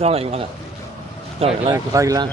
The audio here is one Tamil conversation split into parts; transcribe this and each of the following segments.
தோலைங்க வாங்க தோலை பார்க்கலாம்.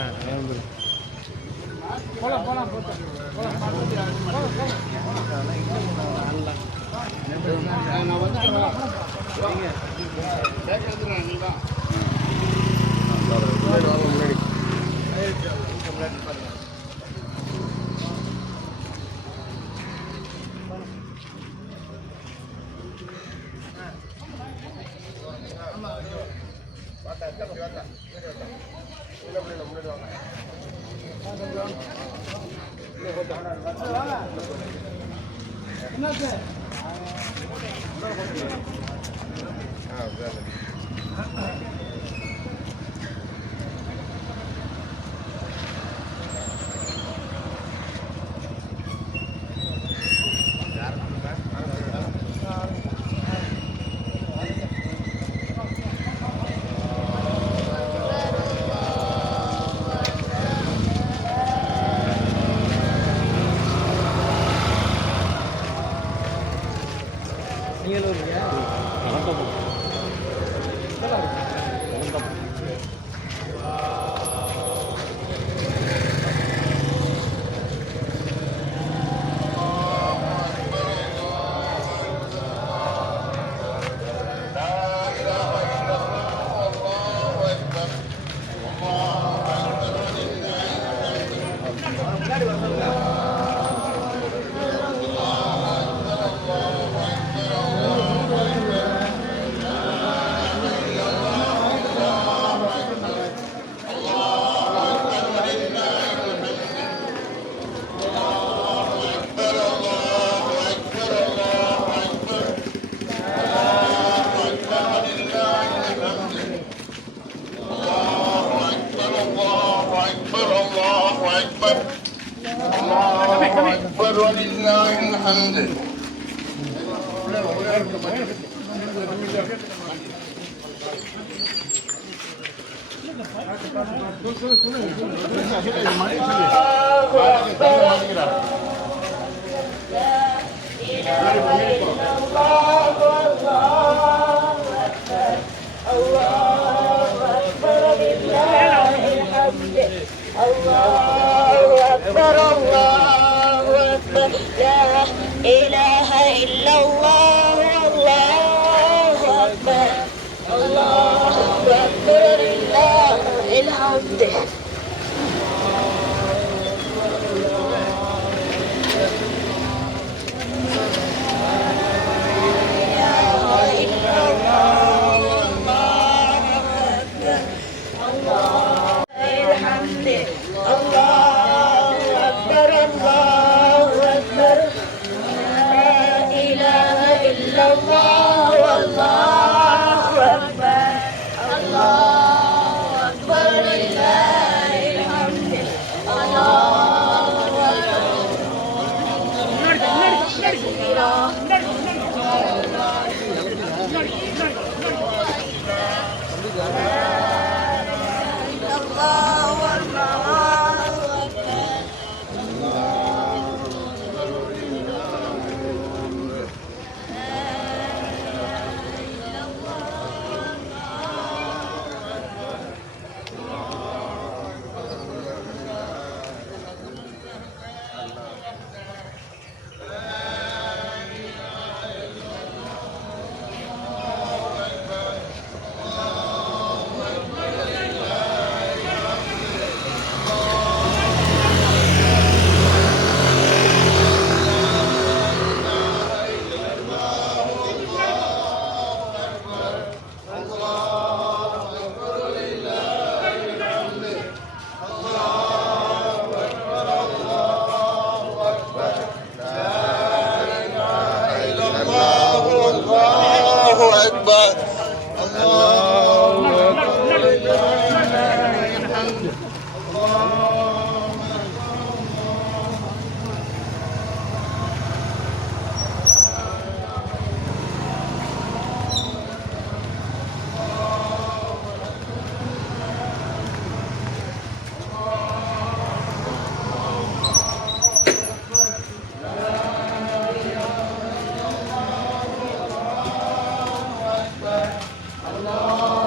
Allah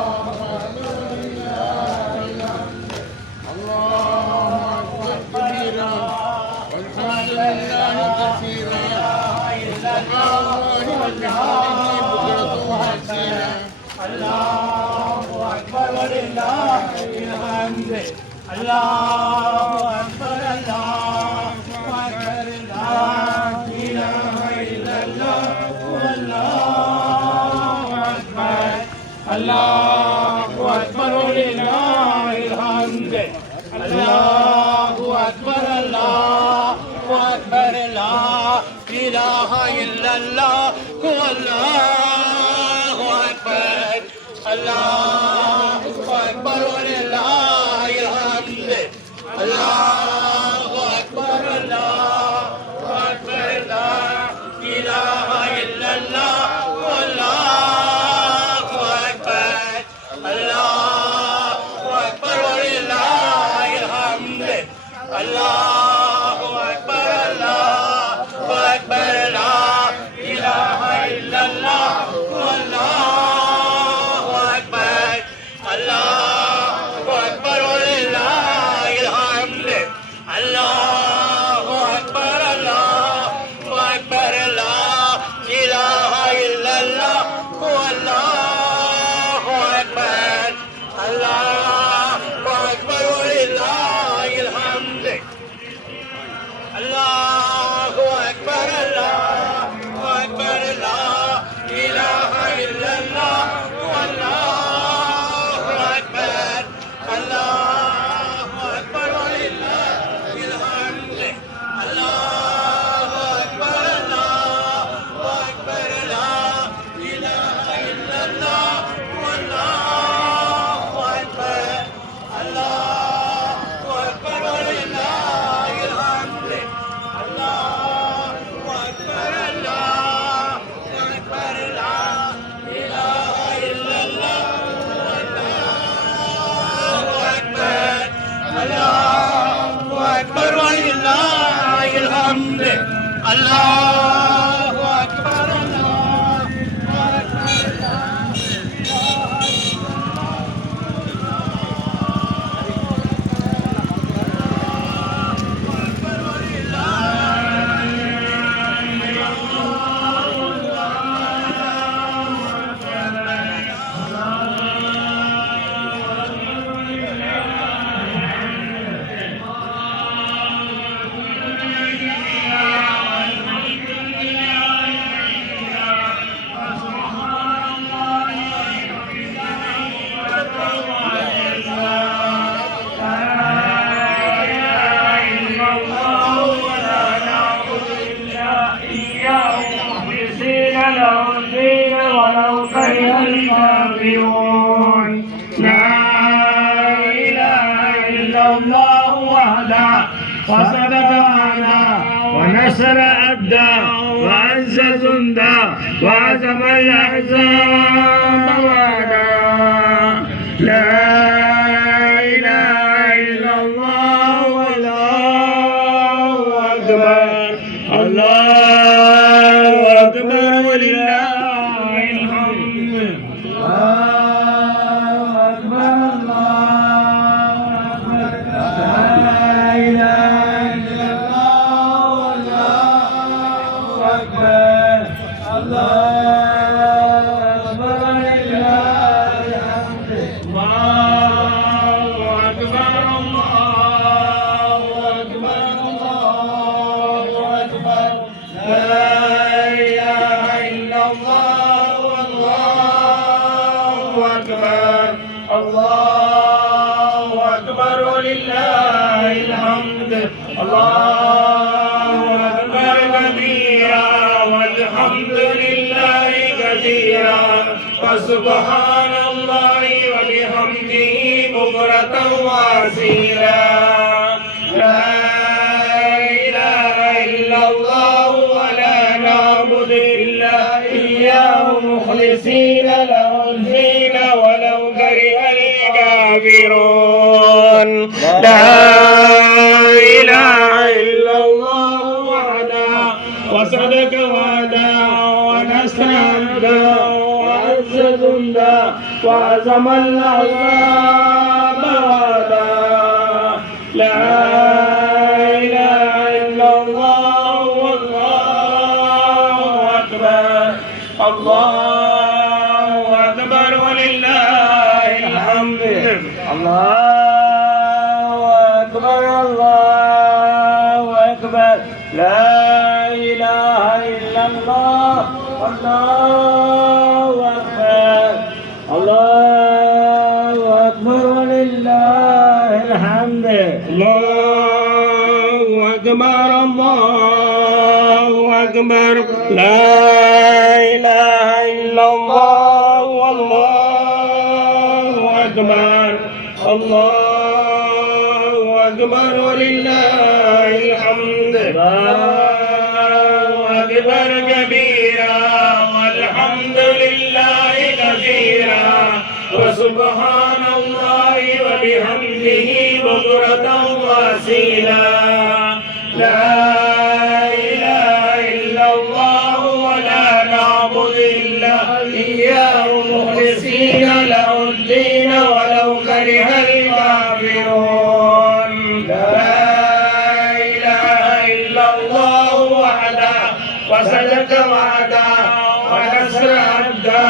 الله أكبر ولله الحمد الله أكبر الله أكبر لا إله إلا الله والله أكبر الله أكبر ولله الحمد الله أكبر الله أكبر لا إله إلا الله والله أكبر الله أكبر ولله الحمد الله أكبر الله أكبر لا إله إلا الله والله أكبر الله أكبر ولله الحمد الله أكبر الله أكبر لا إله إلا الله والله أكبر الله أكبر ولله الحمد الله أكبر الله أكبر لا إله إلا الله والله أكبر الله أكبر ولله الحمد الله أكبر الله أكبر لا إله إلا الله والله أكبر الله أكبر ولله الحمد الله أكبر الله أكبر لا إله إلا الله والله أكبر الله أكبر ولله الحمد الله أكبر الله أكبر لا إله إلا الله والله أكبر الله أكبر ولله الحمد الله أكبر الله له الدين ولو كره الكافرون لا إله إلا الله وحده وصدق وعده ونصر عبده وعز جنده وعزم الأحزاب وعده لا إله إلا الله والله أكبر الله أكبر ولله الحمد الله أكبر الله أكبر لا إله إلا الله والله أكبر الله أكبر ولله الحمد الله أكبر الله أكبر الله أكبر لا إله إلا الله والله أكبر الله أكبر ولله الحمد الله أكبر كبيرا والحمد لله كثيرا وسبحان الله وبحمده بكرة وأصيلا لا إله إلا الله ولا نعبد إلا إياه مخلصين له الدين ولو كره الكافرون لا إله إلا الله وحده وصدق وعده ونصر عبده وعز جنده وعزم الأحزاب وعده لا إله إلا الله والله أكبر الله أكبر أكبر ولله الحمد. الله أكبر الله أكبر لا إله إلا الله الله أكبر الله أكبر ولله الحمد. الله أكبر الله أكبر لا إله إلا الله والله أكبر الله أكبر ولله الحمد. الله أكبر كبيرا والحمد لله كثيرا وسبحان الله وبحمده بكرة وأصيلا. لا إله إلا الله ولا نعبد إلا إياه مخلصين له الدين ولو كره الكافرون. لا إله إلا الله وحده وصدق وعده ونصر عبده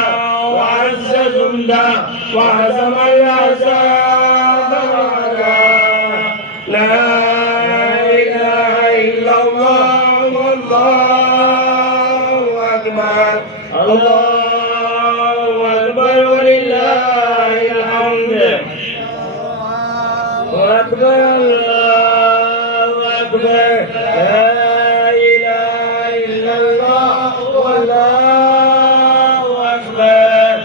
وعز جنده وهزم الأحزاب وحده. لا إله إلا الله والله أكبر الله أكبر ولله الحمد. أكبر الله أكبر لا إله إلا الله والله أكبر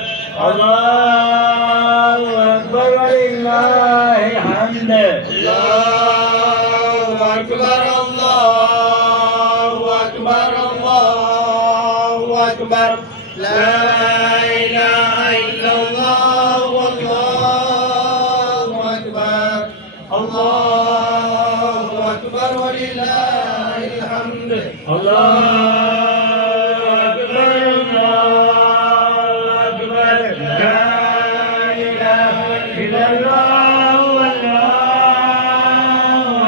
الله أكبر ولله الحمد. الله أكبر الله أكبر الله أكبر لا إله إلا الله والله أكبر الله أكبر ولله الحمد. الله أكبر الله أكبر لا إله إلا الله والله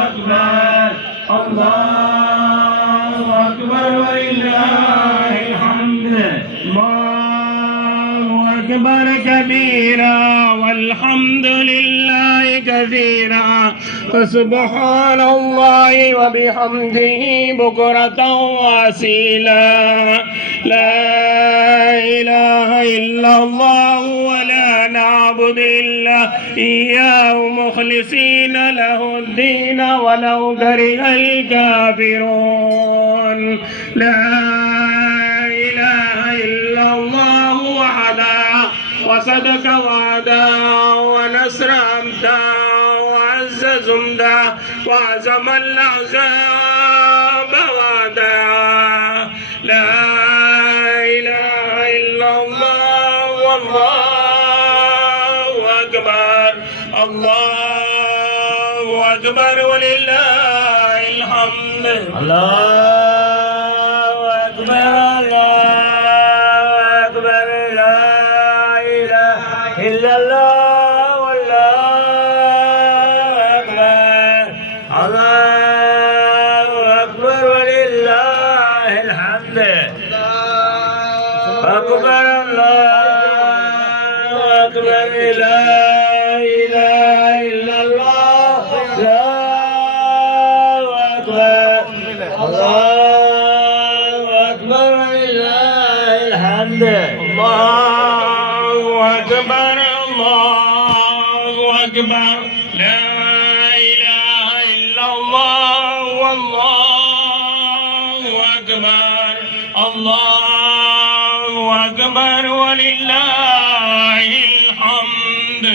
أكبر الله أكبر ولله الحمد. الله أكبر كبيرا والحمد لله كثيرا فسبحان الله وبحمده بكرة وأصيلا. لا إله إلا الله ولا نعبد إلا إياه مخلصين له الدين ولو كره الكافرون. لا إله إلا الله وحده وصدق وعده ونصر عبده وعز جنده وهزم الأحزاب وحده. لا إله إلا الله والله أكبر الله أكبر ولله الحمد. الله أكبر الله أكبر لا إله إلا الله والله أكبر الله أكبر ولله الحمد. أكبر الله أكبر لا إله إلا الله الله أكبر الله أكبر ولله الحمد. الله أكبر الله أكبر لا إله إلا الله والله أكبر الله أكبر ولله الحمد.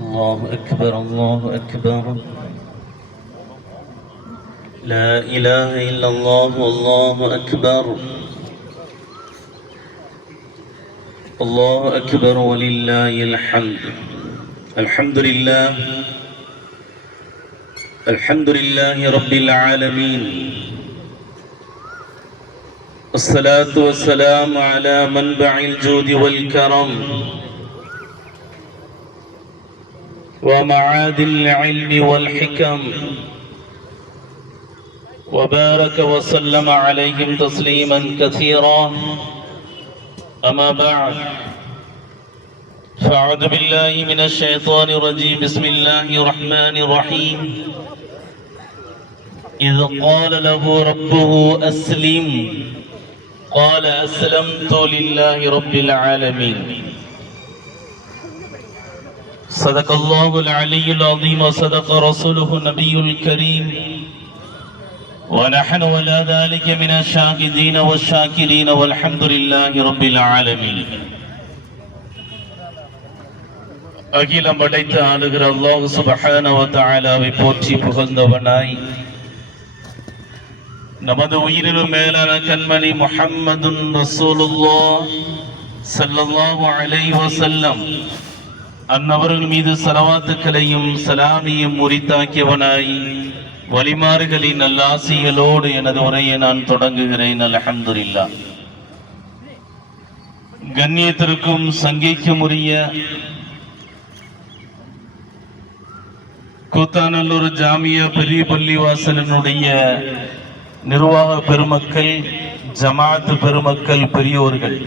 الله أكبر الله أكبر لا إله إلا الله والله أكبر الله أكبر ولله الحمد الحمد لله رب العالمين الصلاة والسلام على منبع الجود والكرم ومعادن العلم والحكم وبارك وسلم عليهم تسليما كثيرا أما بعد فأعوذ بالله من الشيطان الرجيم بسم الله الرحمن الرحيم إذ قال له ربه أسلم قال أسلمت لله رب العالمين صدق الله العلي العظيم وصدق رسوله النبي الكريم ونحن على ذلك من الشاهدين والشاكرين والحمد لله رب العالمين அகிலம் படைத்து ஆளுகிற அல்லாஹ் சுப்ஹானஹு வ தஆலாவை போற்றி புகழ்ந்தவனாய் நமது உயிரினும் மேலான கண்மணி முஹம்மதுன் ரசூலுல்லாஹ் ஸல்லல்லாஹு அலைஹி வஸல்லம் அன்னவர்கள் மீது ஸலவாத்துக்களையும் சலாமியும் உரித்தாக்கியவனாய் வலிமாறுகளின் நல்லாசிகளோடு எனது உரையை நான் தொடங்குகிறேன். அல்ஹம்துலில்லாஹ். கண்ணியத்திற்கும் சங்கைக்கும் உரிய கூத்தாநல்லூர் ஜாமியா பெரிய பள்ளிவாசலினுடைய நிர்வாக பெருமக்கள், ஜமாஅத் பெருமக்கள், பெரியோர்கள்,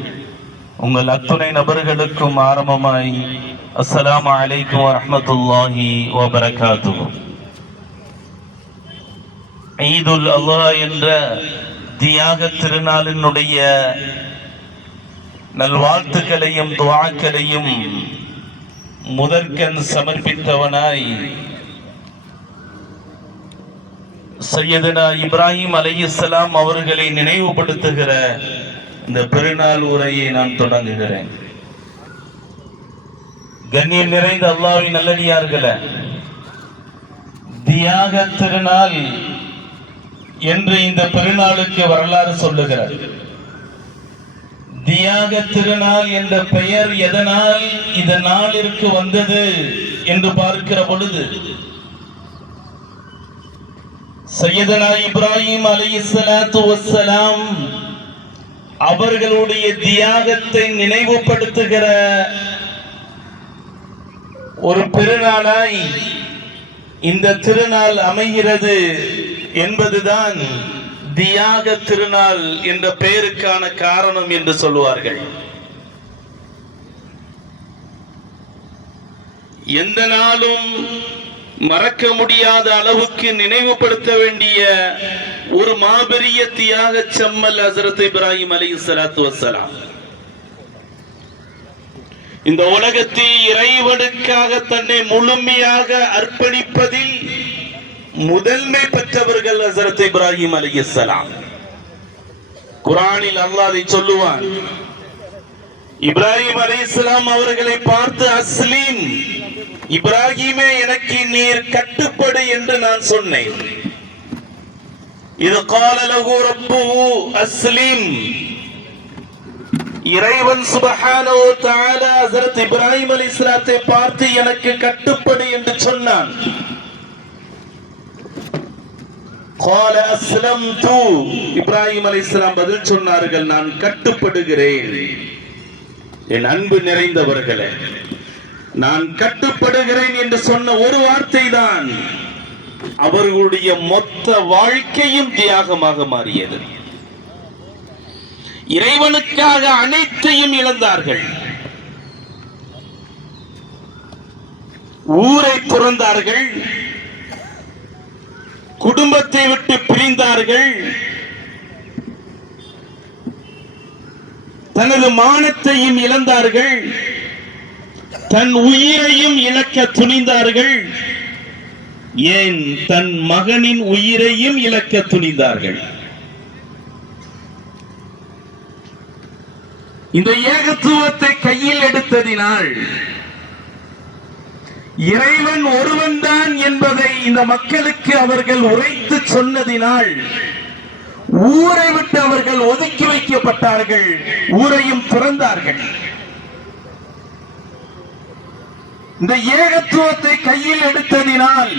உங்கள் அத்துணை நபர்களுக்கும் ஆரம்பமாய் அஸ்ஸலாமு அலைக்கும் வரஹ்மத்துல்லாஹி வபரகாத்துஹு. ஈதுல் அல்ஹா என்ற தியாக திருநாளினுடைய நல்வாழ்த்துக்களையும் துஆக்களையும் முதற்கண் சமர்ப்பித்தவனாய் சையதுனா இப்ராஹிம் அலைஹிஸ்ஸலாம் அவர்களை நினைவுபடுத்துகிற இந்த பெருநாள் உரையை நான் தொடங்குகிறேன். கண்ணியம் நிறைந்த அல்லாஹ்வின் நல்லடியார்களே, தியாக திருநாள் என்று இந்த பெருநாளுக்கு வரலாறு சொல்லுகிறார். தியாக திருநாள் என்ற பெயர் எதனால் இந்த நாளிற்கு வந்தது என்று பார்க்கிற பொழுது, சையதுனா இப்ராஹிம் அலைஹிஸ்ஸலாத்து வஸ்ஸலாம் அவர்களுடைய தியாகத்தை நினைவுபடுத்துகிற ஒரு பெருநாளாய் இந்த திருநாள் அமைகிறது என்பதுதான் தியாக திருநாள் என்ற பெயருக்கான காரணம் என்று சொல்லுவார்கள். எந்த நாளும் மறக்க முடியாத அளவுக்கு நினைவுபடுத்த வேண்டிய ஒரு மாபெரிய தியாக செம்மல் ஹஜ்ரத் இப்ராஹிம் அலைஹிஸ்ஸலாத்து வஸ்ஸலாம். இந்த உலகத்தில் இறைவனுக்காக தன்னை முழுமையாக அர்ப்பணிப்பதில் முதன்மை பெற்றவர்கள் ஹஜ்ரத் இப்ராஹிம் அலைஹிஸ்ஸலாம். குர்ஆனில் அல்லாஹ் அதை சொல்லுவான். இப்ராஹிம் அலைஹிஸ்ஸலாம் அவர்களை பார்த்து அஸ்லிம், இப்ராஹிமே எனக்கு நீர் கட்டுப்படு என்று நான் சொன்னேன். இது قال له ربه அஸ்லிம், இறைவன் சுப்ஹானஹு வ தஆலா ஹஜ்ரத் இப்ராஹிம் அலைஹிஸ்ஸலாத்தை பார்த்து எனக்கு கட்டுப்படு என்று சொன்னான். قال اسلمت, இப்ராஹிம் அலைஹிஸ்ஸலாம் பதில் சொன்னார்கள், நான் கட்டுப்படுகிறேன். என் அன்பு நிறைந்தவர்களே, நான் கட்டுப்படுகிறேன் என்று சொன்ன ஒரு வார்த்தை தான் அவர்களுடைய மொத்த வாழ்க்கையும் தியாகமாக மாறியது. இறைவனுக்காக அனைத்தையும் இழந்தார்கள். ஊரை துறந்தார்கள், குடும்பத்தை விட்டு பிரிந்தார்கள், தனது மானத்தையும் இழந்தார்கள், தன் உயிரையும் இழக்க துணிந்தார்கள். ஏன் தன் மகனின் உயிரையும் இழக்க துணிந்தார்கள். இந்த ஏகத்துவத்தை கையில் எடுத்ததினால் இறைவன் ஒருவன் தான் என்பதை இந்த மக்களுக்கு அவர்கள் உரைத்து சொன்னதினால் ஊரை விட்டு அவர்கள் ஒதுக்கி வைக்கப்பட்டார்கள், ஊரையும் துறந்தார்கள். இந்த ஏகத்துவத்தை கையில் எடுத்ததினால்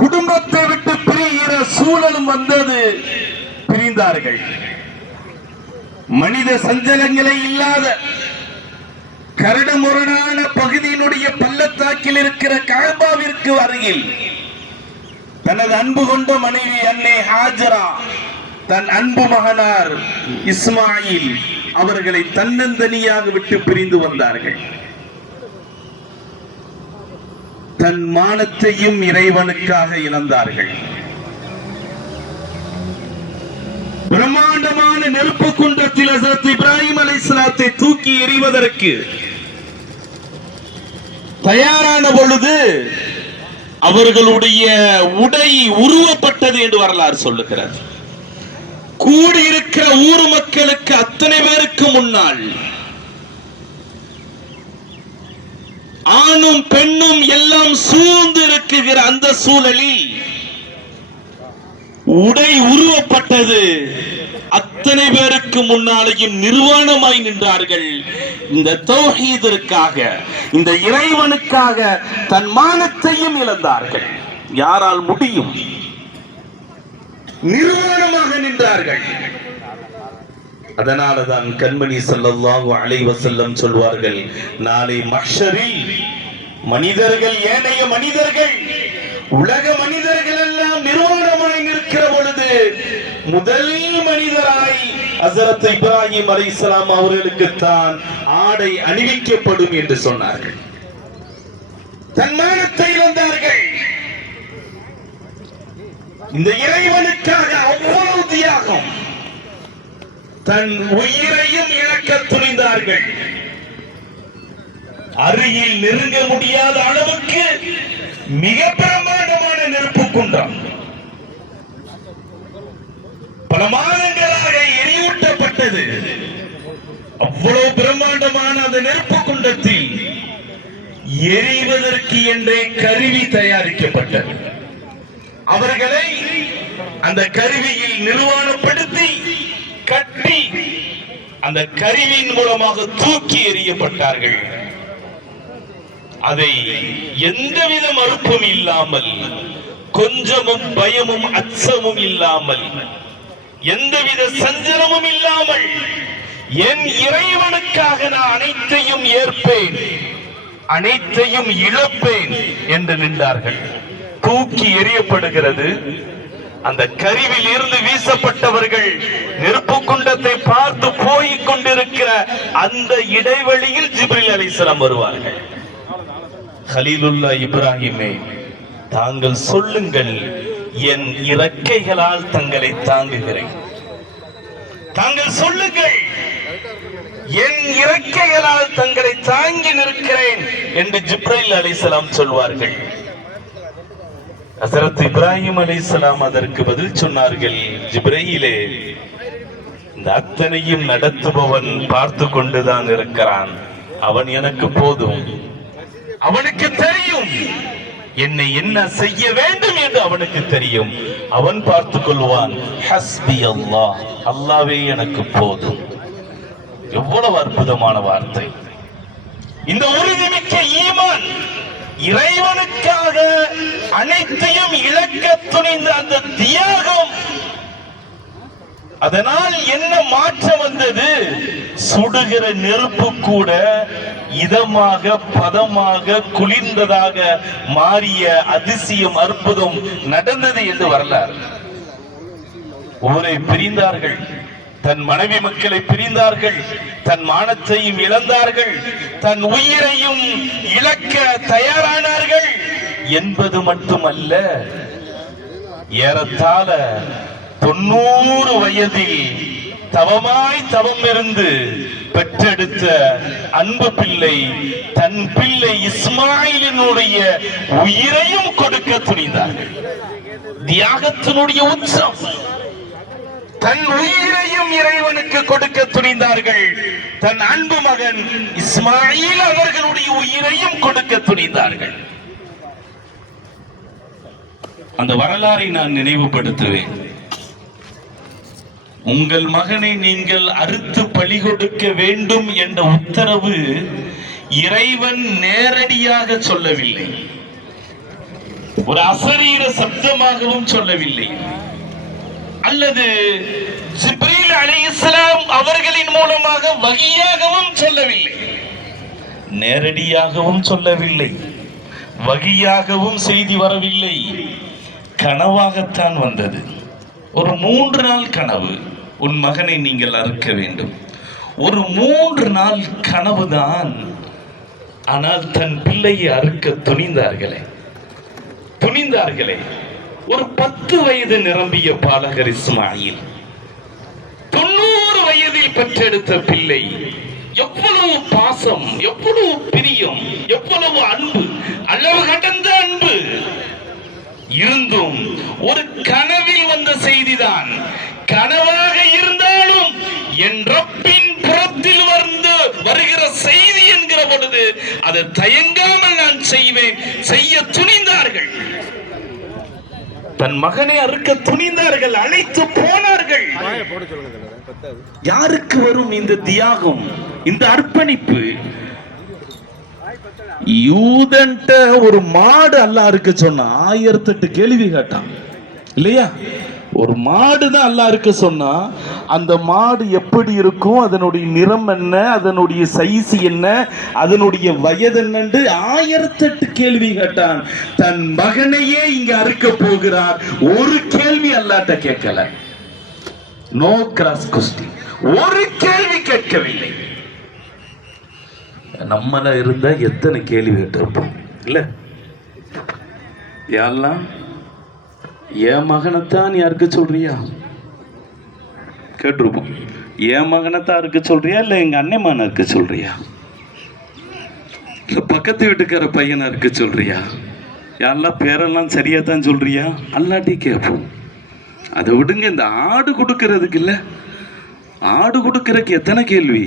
குடும்பத்தை விட்டு பிரிகிற சூழலும் வந்தது, பிரிந்தார்கள். மனித சஞ்சலங்களே இல்லாத கரடு முரடான பகுதியினுடைய பள்ளத்தாக்கில் இருக்கிற கஅபாவிற்கு அருகில் தனது அன்பு கொண்ட மனைவி அன்னை ஹாஜரா, தன் அன்பு மகனார் இஸ்மாயில் அவர்களை தன்னந்தனியாக விட்டு பிரிந்து வந்தார்கள். தன் மானத்தையும் இறைவனுக்காக இழந்தார்கள். பிரம்மாண்டமான நெருப்பு குண்டத்தில் ஹஜ்ரத் இப்ராஹிம் அலைஹிஸ்ஸலாத்தை தூக்கி எறிவதற்கு தயாரான பொழுது அவர்களுடைய உடை உருவப்பட்டது என்று வரலாறு சொல்லுகிறார். கூடியிருக்கிற ஊர் மக்களுக்கு அத்தனை பேருக்கு முன்னால் ஆணும் பெண்ணும் எல்லாம் சூழ்ந்து இருக்குகிற அந்த சூழலில் உடை உருவப்பட்டது. அத்தனை பேருக்கு முன்னாலேயும் நிர்வாணமாய் நின்றார்கள். இந்த தௌஹீதிற்காக, இந்த இறைவனுக்காக தன் மானத்தையும் இழந்தார்கள். யாரால் முடியும்? நிர்வாணமாக நின்றார்கள். அதனாலதான் கண்மணி ஸல்லல்லாஹு அலைஹி வஸல்லம் சொல்வார்கள், நாளை மஹ்ஷரில் மனிதர்கள், ஏனைய மனிதர்கள், உலக மனிதர்கள் எல்லாம் நிர்வாணமாய் நிற்கிற பொழுது முதல் மனிதராய் ஹஜ்ரத் இப்ராஹிம் அலைஹிஸ்ஸலாம் அவர்களுக்கு தான் ஆடை அணிவிக்கப்படும் என்று சொன்னார்கள். தன் மானத்தை இழந்தார்கள். இந்த இறைவனுக்காக அவ்வளவு தியாகம், தன் உயிரையும் இழக்க துணிந்தார்கள். அருகில் நெருங்க முடியாத அளவுக்கு மிக பிரமாண்டமான நெருப்பு குண்டம், பல மாதங்களாக எரியூட்டப்பட்டது. அவ்வளவு பிரம்மாண்டமான அந்த நெருப்பு குண்டத்தில் எரிவதற்கு என்றே கருவி தயாரிக்கப்பட்டது. அவர்களை அந்த கருவியில் நிர்வாணப்படுத்தி கட்டி அந்த கருவியின் மூலமாக தூக்கி எறியப்பட்டார்கள். அதை எந்தவித மறுப்பும் இல்லாமல், கொஞ்சமும் பயமும் அச்சமும் இல்லாமல், எந்தவித சஞ்சலமும் இல்லாமல், என் இறைவனுக்காக நான் அனைத்தையும் ஏற்பேன், அனைத்தையும் இழப்பேன் என்று நின்றார்கள். தூக்கி எறியப்படுகிறது. அந்த கருவில் இருந்து வீசப்பட்டவர்கள் நெருப்பு குண்டத்தை பார்த்து போய்க் கொண்டிருக்கிற அந்த இடைவெளியில் ஜிப்ரீல் அலைஹிஸ்ஸலாம் வருவார்கள். கலீலுல்லா இப்ராஹிமே, தாங்கள் சொல்லுங்கள், என் இறக்கைகளால் தங்களை தாங்குகிறேன். தாங்கள் சொல்லுங்கள், என் இறக்கைகளால் தங்களை தாங்கி நிற்கிறேன் என்று ஜிப்ரீல் அலைஹிஸ்ஸலாம் சொல்வார்கள். ஹஜ்ரத் இப்ராஹிம் அலைஹிஸ்ஸலாம் அதற்கு பதில் சொன்னார்கள், ஜிப்ரீலே, இந்த அத்தனையும் நடத்துபவன் பார்த்து கொண்டுதான் இருக்கிறான். அவன் எனக்கு போதும். அவனுக்கு தெரியும் என்னை என்ன செய்ய வேண்டும் என்று அவனுக்கு தெரியும். அவன் பார்த்துக் கொள்வான். ஹஸ்பி அல்லாஹ், அல்லாஹ்வே எனக்கு போதும். எவ்வளவு அற்புதமான வார்த்தை! இந்த உறுதிமிக்க ஈமான், இறைவனுக்காக அனைத்தையும் இழக்க துணிந்த அந்த தியாகம், அதனால் என்ன மாற்றம் வந்தது? சுடுகிற நெருப்பு கூட இதமாக, பதமாக, குளிர்ந்ததாக மாறிய அதிசயம், அற்புதம் நடந்தது என்று வரலாறு. ஊரை பிரிந்தார்கள், தன் மனைவி மக்களை பிரிந்தார்கள், தன் மானத்தையும் இழந்தார்கள், தன் உயிரையும் இழக்க தயாரானார்கள் என்பது மட்டுமல்ல, ஏறத்தாழ 90 வயதில் தவமாய் தவம் இருந்து பெற்றெடுத்த அன்பு பிள்ளை, தன் பிள்ளை இஸ்மாயிலினுடைய உயிரையும் கொடுக்க துணிந்தார்கள். தியாகத்தினுடைய உச்சம். தன் உயிரையும் இறைவனுக்கு கொடுக்க துணிந்தார்கள். தன் அன்பு மகன் இஸ்மாயில் அவர்களுடைய உயிரையும் கொடுக்க துணிந்தார்கள். அந்த வரலாறை நான் நினைவுபடுத்துவேன். உங்கள் மகனை நீங்கள் அறுத்து பலி கொடுக்க வேண்டும் என்ற உத்தரவு இறைவன் நேரடியாக சொல்லவில்லை, ஒரு அசரீர சப்தமாகவும் சொல்லவில்லை, அல்லது ஜிப்ரீல் அலைஹிஸ்ஸலாம் அவர்களின் மூலமாக வகியாகவும் சொல்லவில்லை, நேரடியாகவும் சொல்லவில்லை, வகியாகவும் செய்தி வரவில்லை, கனவாகத்தான் வந்தது. ஒரு 3 நாள் கனவு, உன் மகனை நீங்கள் அறுக்க வேண்டும். ஒரு 3 நாள் கனவுதான். ஆனால் தன் பிள்ளையை அறுக்க துணிந்தார்களே. ஒரு 10 வயது நிரம்பிய பாலகர் இஸ்மாயில், 90 வயதில் பெற்றெடுத்த பிள்ளை. எவ்வளவு பாசம், எவ்வளவு பிரியம், எவ்வளவு அன்பு, அளவு கடந்த அன்பு. இருந்தும் ஒரு கனவில் வந்த செய்திதான். கனவாக இருந்தாலும் என் ரப்பின் புறத்தில் வருகிற செய்தி என்கிற பொழுது அதை தயங்காமல் நான் செய்வேன், செய்ய துணிந்தார்கள். தன் மகனை அறுக்க துணிந்தார்கள், அழைத்து போனார்கள். யாருக்கு வரும் இந்த தியாகம், இந்த அர்ப்பணிப்பு? யூதன்ட்ட ஒரு மாடு அல்லாஹ் இருக்க சொன்னா 1008 கேள்வி கேட்டான் இல்லையா? ஒரு மாடு தான் அல்லாஹ் இருக்க சொன்னா அந்த மாடு எப்படி இருக்கும், அதனுடைய நிறம் என்ன, அதனுடைய சைஸ் என்ன, அதனுடைய வயது என்னன்னு 1008 கேள்வி கேட்டான். தன் மகனையே இங்க அறுக்க போகிறார். ஒரு கேள்வி அல்லாஹ்ட்ட கேட்கல. நோ கிராஸ் கொஸ்டின், ஒரு கேள்வி கேட்கவில்லை. நம்மள இருந்தா எத்தனை கேள்வி கேட்டிருப்போம் இல்ல? யாரெல்லாம் என் மகனைத்தான் நீ அறுக்க சொல்றியா கேட்டிருப்போம். என் மகனைத்தான் அறுக்க சொல்றியா இல்ல எங்க அண்ணன் மகனை அறுக்க சொல்றியா இல்ல பக்கத்து வீட்டுக்கார பையனை அறுக்க சொல்றியா? யாரெல்லாம் பேரெல்லாம் சரியா தான் சொல்றியா? அல்லாட்டி கேட்போம். அதை விடுங்க. இந்த ஆடு கொடுக்கறதுக்கு இல்ல, ஆடு கொடுக்கறதுக்கு எத்தனை கேள்வி?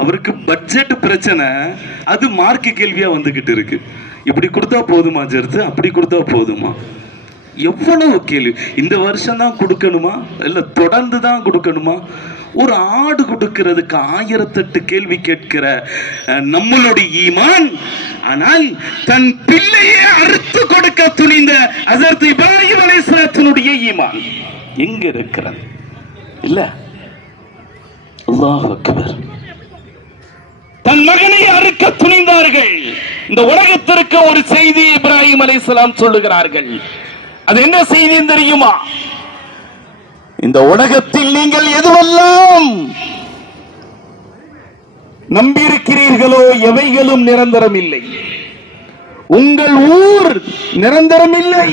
அவருக்கு பட்ஜெட் பிரச்சனை, அது மார்க் கேள்வியா வந்துகிட்டு இருக்கு. இப்படி கொடுத்தா போதுமா ஜெர்த்து, அப்படி கொடுத்தா போதுமா? எவ்வளவு கேள்வி. இந்த வருஷம் தான் கொடுக்கணுமா இல்ல தொடர்ந்து தான் கொடுக்கணுமா? ஒரு ஆடு கொடுக்கிறதுக்கு 1008 கேள்வி கேட்கிற நம்மளுடைய ஈமான், ஆனால் தன் பிள்ளையை அறுத்து கொடுக்க துணிந்த ஹஜ்ரத் இப்ராஹிம் அலைஹிஸ்ஸலாத்தினுடைய ஈமான் எங்க இருக்கிறது இல்ல? அல்லாஹ் அக்பர். தன் மகனை அறுக்க துணிந்தார்கள். இந்த உலகத்திற்கு ஒரு செய்தி இப்ராஹிம் அலைஹிஸ்ஸலாம் சொல்லுகிறார்கள். அது என்ன செய்தி தெரியுமா? இந்த உலகத்தில் நீங்கள் எதுவெல்லாம் நம்பியிருக்கிறீர்களோ எவைகளும் நிரந்தரம் இல்லை. உங்கள் ஊர் நிரந்தரம் இல்லை.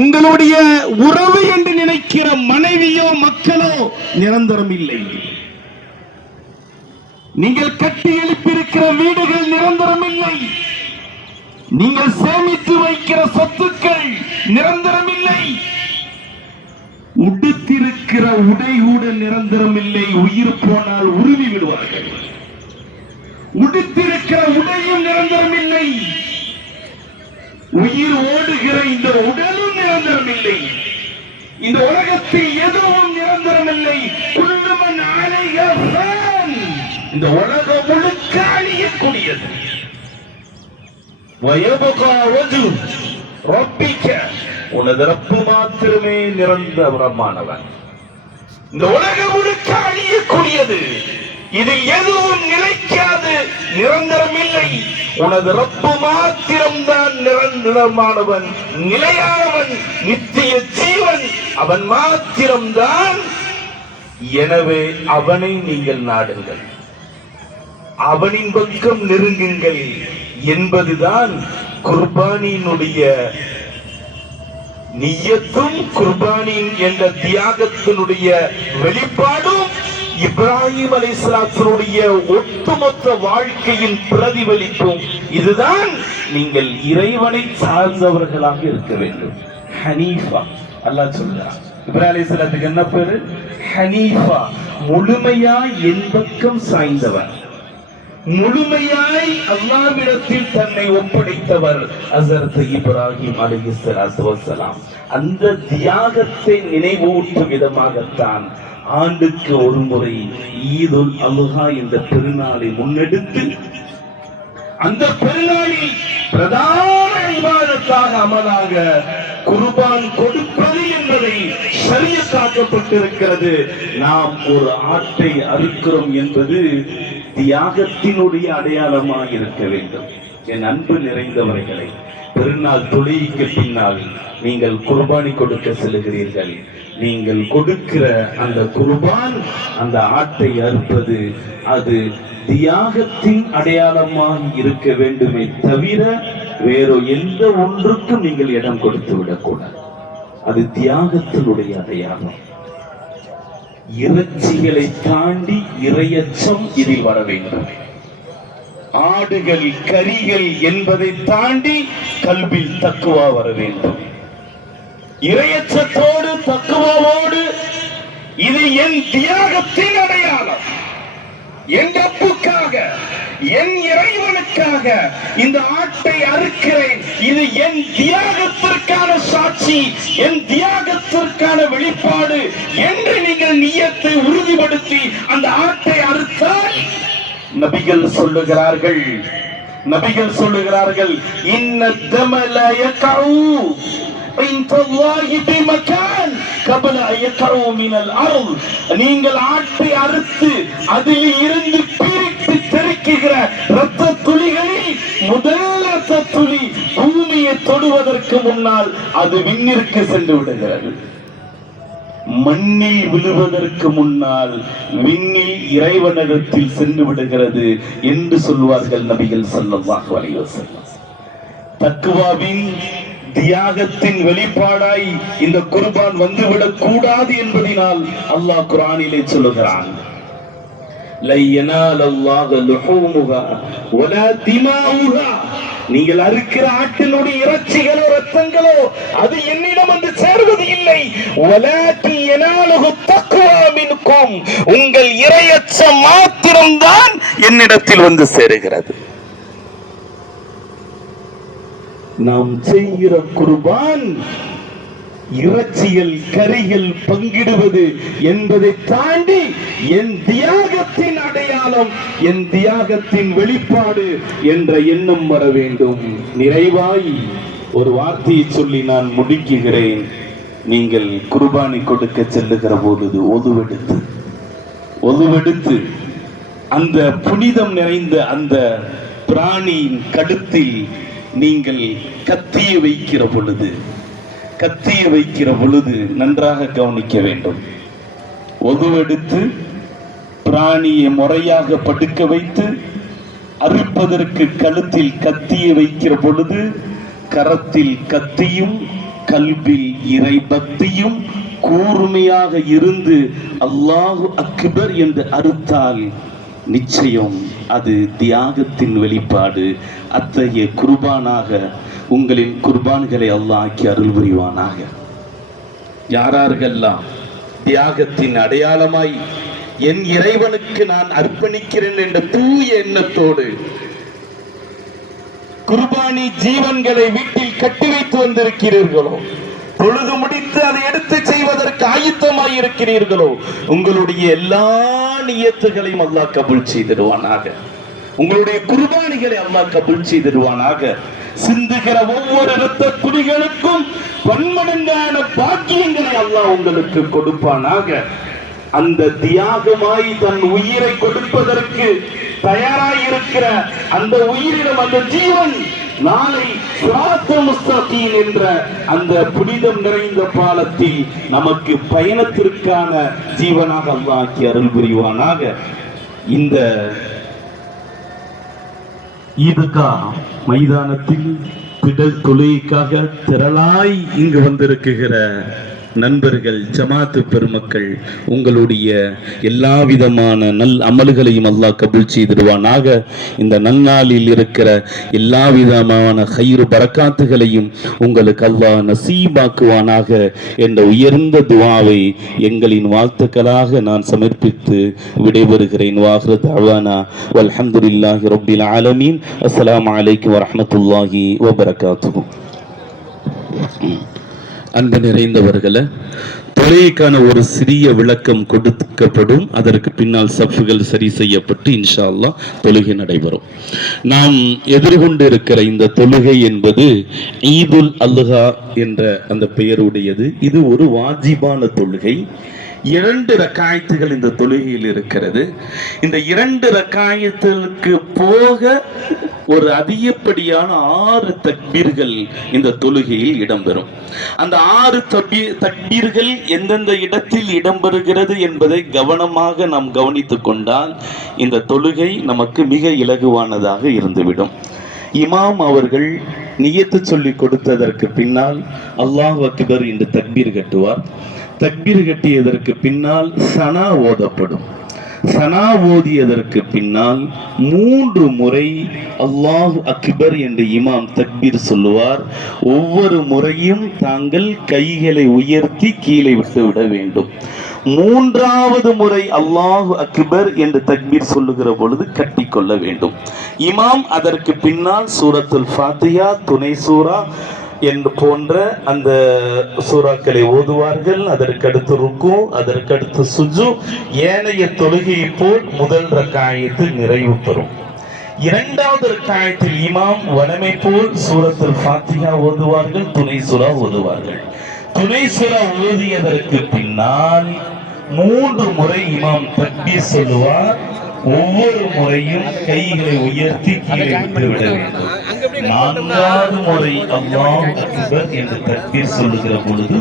உங்களுடைய உறவு என்று நினைக்கிற மனைவியோ மக்களோ நிரந்தரம் இல்லை. நீங்கள் கட்டி எழுப்பியிருக்கிற வீடுகள் நிரந்தரம் இல்லை. நீங்கள் சேமித்து வைக்கிற சொத்துக்கள் நிரந்தரம் இல்லை. உடுத்திருக்கிற உடை கூட நிரந்தரம் இல்லை. உயிர் போனால் உருவி விடுவார்கள். உடுத்திருக்கிற உடையும் நிரந்தரம் இல்லை. உயிர் ஓடுகிற இந்த உடலும் நிரந்தரம் இல்லை. இந்த உலகத்தில் எதுவும் நிரந்தரம் இல்லை. குல்லுமன் அலைஹா ஃபான். இந்த உலகம் முழுக்க அழியக்கூடியது. வயபகா வஜு ரப்பிக, உனது ரப்பு மாத்திரமே நிரந்தரமானவன். இந்த உலகம் முழுக்க அழியக்கூடியது. இது எதுவும் நிலைக்காது, நிரந்தரம் இல்லை. உனது ரப்பு மாத்திரம்தான் நிரந்தரமானவன், நிலையானவன், நித்திய ஜீவன். அவன் மாத்திரம்தான். எனவே அவனை நீங்கள் நாடுங்கள், அவனின் பக்கம் நெருங்குங்கள் என்பதுதான் குர்பானியினுடைய நியத்தும், குர்பானின் என்ற தியாகத்தினுடைய வெளிப்பாடும், இப்ராஹிம் அலைஹிஸ்ஸலாத்தினுடைய ஒட்டுமொத்த வாழ்க்கையின் பிரதிபலிப்பும். இதுதான் நீங்கள் இறைவனை சார்ந்தவர்களாக இருக்க வேண்டும். ஹனீஃபா அல்லாஹ் சொல்றார். இப்ராஹிம் அலைஹிஸ்ஸலாத்துக்கு என்ன பேரு? ஹனீஃபா, முழுமையாய் என் பக்கம் சாய்ந்தவர், முழுமையாய் அல்லாஹ்விடத்தில் தன்னை ஒப்படைத்தவர் ஹஸரத் இப்ராஹிம் அலைஹிஸ்ஸலாத்து வஸ்ஸலாம். அந்த தியாகத்தை நினைவூட்டும் விதமாகத்தான் ஆண்டுக்கு ஒரு முறை ஈதுல் அல்ஹா என்ற பெருநாளை முன்னெடுத்து அந்த பெருநாளில் பிரதான இபாதத்தாக அமலாக குர்பான் கொடுப்பது என்பதை ஷரியத்தாக்கப்பட்டிருக்கிறது. நாம் ஒரு ஆட்டை அறுக்கிறோம் என்பது தியாகத்தினுடைய அடையாளமாக இருக்க வேண்டும். என் அன்பு நிறைந்தவர்களை, பெருநாள் தொழுகைக்கு பின்னால் நீங்கள் குர்பானி கொடுக்க செல்கிறீர்கள். நீங்கள் கொடுக்கிற அந்த குர்பான், அந்த ஆட்டை அறுப்பது, அது தியாகத்தின் அடையாளமாக இருக்க வேண்டுமே தவிர வேறு எந்த ஒன்றுக்கும் நீங்கள் இடம் கொடுத்து விடக்கூடாது. அது தியாகத்தினுடைய அடையாளம். இறைச்சிகளை தாண்டி இறையச்சம் இதில் வர வேண்டும். ஆடுகள் கரிகள் என்பதை தாண்டி கல்வில் தக்குவா வர வேண்டும். இறையச்சத்தோடு தக்குவாவோடு இது என் தியாகத்தின் அடையாளம், என் ரப்புக்காக, என் இறைவனுக்காக இந்த ஆட்டை அறுக்கிறேன், இது என் தியாகத்திற்கான சாட்சி, என் தியாகத்திற்கான வெளிப்பாடு என்று நீங்கள் நியத்தை உறுதிப்படுத்தி அந்த ஆட்டை அறுத்தால் நபிகள் சொல்லுகிறார்கள், இன்ன தமல யகஉ நீங்கள் ஆட்டை அறுத்து அதில் இருந்து பிரித்து தெறிக்குகிற இரத்த துளிகளில் முதல் இரத்த துளி பூமியை தொடுவதற்கு முன்னால் அது விண்ணிற்கு சென்று விடுகிறது. மண்ணில் விழுவதற்கு முன்னால் விண்ணில் இறைவனிடத்தில் சென்று விடுகிறது என்று சொல்வார்கள் நபிகள் ஸல்லல்லாஹு அலைஹி வஸல்லம். தக்வாவின் தியாகத்தின் வெளிப்பாடாய் இந்த குர்பான் வந்துவிடக் கூடாது என்பதனால் அல்லாஹ் குர்ஆனிலே சொல்லுகிறான், லை யனாலல்லாஹு லுஹூமுஹா வலா திமாஉஹா. நீங்கள் அறுக்கிற ஆட்டினுடைய இறைச்சிகளோ இரத்தங்களோ அது என்னிடம் வந்து சேர்வது இல்லை. வலாகி யனாலுஹு தக்வா மின்கும். உங்கள் இறையச்சம் மாத்திரம்தான் என்னிடத்தில் வந்து சேருகிறது. நாம் செய்கிற குர்பான் இறைச்சிகள் கரிகள் பங்கிடுவது என்பதை தாண்டி என் தியாகத்தின் அடையாளம், என் தியாகத்தின் வெளிப்பாடு என்ற எண்ணம் வர வேண்டும். நிறைவாய் ஒரு வார்த்தையை சொல்லி நான் முடிக்குகிறேன். நீங்கள் குர்பானி கொடுக்க செல்லுகிற பொழுது ஒதுவெடுத்து அந்த புனிதம் நிறைந்த அந்த பிராணியின் கழுத்தில் நீங்கள் கத்தியை வைக்கிற பொழுது நன்றாக கவனிக்க வேண்டும். ஒதுவெடுத்து பிராணியை முறையாக படுக்க வைத்து அறுப்பதற்கு கழுத்தில் கத்தியை வைக்கிற பொழுது கரத்தில் கத்தியும் கல்வில் இறை பக்தியும் கூர்மையாக இருந்து அல்லாஹு அக்பர் என்று அறுத்தால் நிச்சயம் அது தியாகத்தின் வெளிப்பாடு. அத்தகைய குர்பானாக உங்களின் குர்பான்களை அல்லாஹ் ஆக்கி அருள் புரிவானாக. யாரெல்லாம் தியாகத்தின் அடையாளமாய் என் இறைவனுக்கு நான் அர்ப்பணிக்கிறேன் என்ற தூய எண்ணத்தோடு குர்பானி ஜீவன்களை வீட்டில் கட்டி வைத்து வந்திருக்கிறீர்களோ, பொழுது முடித்து அதை எடுத்து செய்வதற்கு ஆயத்தமாய் இருக்கிறீர்களோ, உங்களுடைய எல்லா நியத்துகளையும் அல்லாஹ் கபூல் செய்திடுவானாக. உங்களுடைய குர்பானிகளை அல்லாஹ் கபூல் செய்திடுவானாக. சிந்துகிற ஒவ்வொரு இரத்த துளிகளுக்கும் பன்மடங்கான பாக்கியங்களை அல்லாஹ் உங்களுக்கு கொடுப்பானாக. அந்த தியாகமாய் தன் உயிரை கொடுப்பதற்கு தயாராய் இருக்கிற அந்த உயிரினம், அந்த ஜீவன் நாளை சிராத்துல் முஸ்தகீம் என்ற அந்த புனிதம் நிறைந்த பாலத்தில் நமக்கு பயணத்திற்கான ஜீவனாக அல்லாஹ் ஆக்கி அருள் புரிவானாக. இந்த ஈத்கா மைதானத்தில் திடல் தொழுகைக்காக திரளாய் இங்கு வந்திருக்கிற நண்பர்கள், ஜமாத்து பெருமக்கள், உங்களுடைய எல்லா விதமான நல் அமல்களையும் அல்லாஹ் கபூல் செய்திருவானாக. இந்த நன்னாளில் இருக்கிற எல்லா விதமான கயிறு பரக்காத்துகளையும் உங்களுக்கு அல்லாஹ் நசீபாக்குவானாக என்ற உயர்ந்த துவாவை எங்களின் வாழ்த்துக்களாக நான் சமர்ப்பித்து விடைபெறுகிறேன். வாஹிரு தஅவானா வல்ஹம்துலில்லாஹி ரப்பில் ஆலமீன். அஸ்ஸலாமு அலைக்கும் வரஹ்மத்துல்லாஹி வபரகாத்துஹு. அன்பு நிறைந்தவர்களே, தொழுகைக்கான ஒரு சிறிய விளக்கம் கொடுக்கப்படும். அதற்கு பின்னால் சஃப்புகள் சரி செய்யப்பட்டு இன்ஷா அல்லாஹ் தொழுகை நடைபெறும். நாம் எதிர்கொண்டு இருக்கிற இந்த தொழுகை என்பது ஈதுல் அல்ஹா என்ற அந்த பெயருடையது. இது ஒரு வாஜிபான தொழுகை. 2 ரக்காயத்துகள் இந்த தொழுகையில் இருக்கிறது. இந்த 2 ரக்காயத்துக்கு போக ஒரு அதிகப்படியான 6 தக்பீர்கள் இந்த தொழுகையில் இடம்பெறும். அந்த 6 தக்பீர்கள் எந்தெந்த இடத்தில் இடம்பெறுகிறது என்பதை கவனமாக நாம் கவனித்துக் கொண்டால் இந்த தொழுகை நமக்கு மிக இலகுவானதாக இருந்துவிடும். இமாம் அவர்கள் நியத்து சொல்லி கொடுத்ததற்கு பின்னால் அல்லாஹ் அக்பர் என்று தக்பீர் கட்டுவார். தக்பீர் கட்டியதற்கு பின்னால் சனா ஓதப்படும். சனா ஓதியதற்கு பின்னால் 3 முறை அல்லாஹ் அக்பர் என்று இமாம் தக்பீர் சொல்லுவார். ஒவ்வொரு முறையும் தாங்கள் கைகளை உயர்த்தி கீழே விட்டுவிட வேண்டும். 3வது முறை அல்லாஹ் அக்பர் என்று தக்பீர் சொல்லுகிற பொழுது கட்டிக்கொள்ள வேண்டும். இமாம் அதற்கு பின்னால் சூரத்துல் ஃபாத்திஹா, துணை சூரா என்று போன்ற அந்த சூறாக்களை ஓதுவார்கள். அதற்கடுத்து ருக்கு, அதற்கடுத்து சுஜு. ஏனைய தொழுகையை போல் முதல் ரக்காயத்தில் நிறைவு பெறும். 2வது ரக்காயத்தில் இமாம் வளமை போல் சூரத்துல் ஃபாத்திஹா ஓதுவார்கள், துணை சூரா ஓதுவார்கள். துணை சூரா ஓதியதற்கு பின்னால் 3 முறை இமாம் தக்பீர் சொல்லுவார். ஒவ்வொரு முறையும் கைகளை உயர்த்தி கீழே விட்டுவிட வேண்டும். 4வது முறை அல்லாஹ் அக்பர் என்று தக்பீர் சொல்லுகிற பொழுது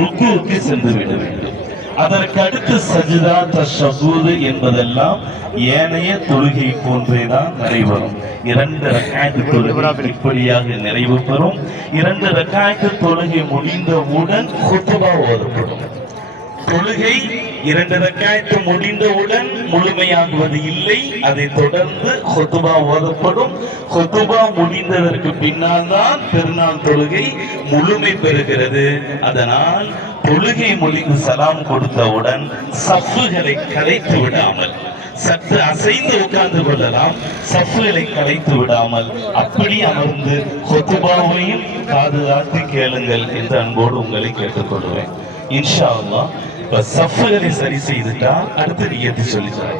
ருக்குவுக்கு சென்று விட வேண்டும். அதற்கு அடுத்து சஜ்தா, தஷஹூத் என்பதெல்லாம் ஏனைய தொழுகை போன்றேதான் நடைபெறும். 2 ரக்காயத்து தொழுகை இப்படியாக நிறைவு பெறும். 2 ரக்காயத்து தொழுகை முடிந்தவுடன் குத்பா ஓதப்படும். தொழுகை 2 ரக்காயத்து முடிந்தவுடன் முழுமையாகுவது இல்லை. அதை தொடர்ந்து குத்பா ஓதப்படும். குத்பா முடிந்ததற்கு பின்னால் தான் பெருநாள் தொழுகை முழுமை பெறுகிறது. அதனால் தொழுகை முடிந்து சலாம் கொடுத்தவுடன் சஃப்புகளை கலைத்து விடாமல், சற்று அசைந்து உட்கார்ந்து கொள்ளலாம், சஃப்புகளை கலைத்து விடாமல் அப்படி அமர்ந்து குத்பாவையும் பாதுகாத்து கேளுங்கள் என்று அன்போடு உங்களை கேட்டுக்கொள்வேன். இன்ஷா அல்லாஹ் சஃப்புகளை சரி செய்துட்டா அடுத்து நியத்து சொல்லிட்டார்.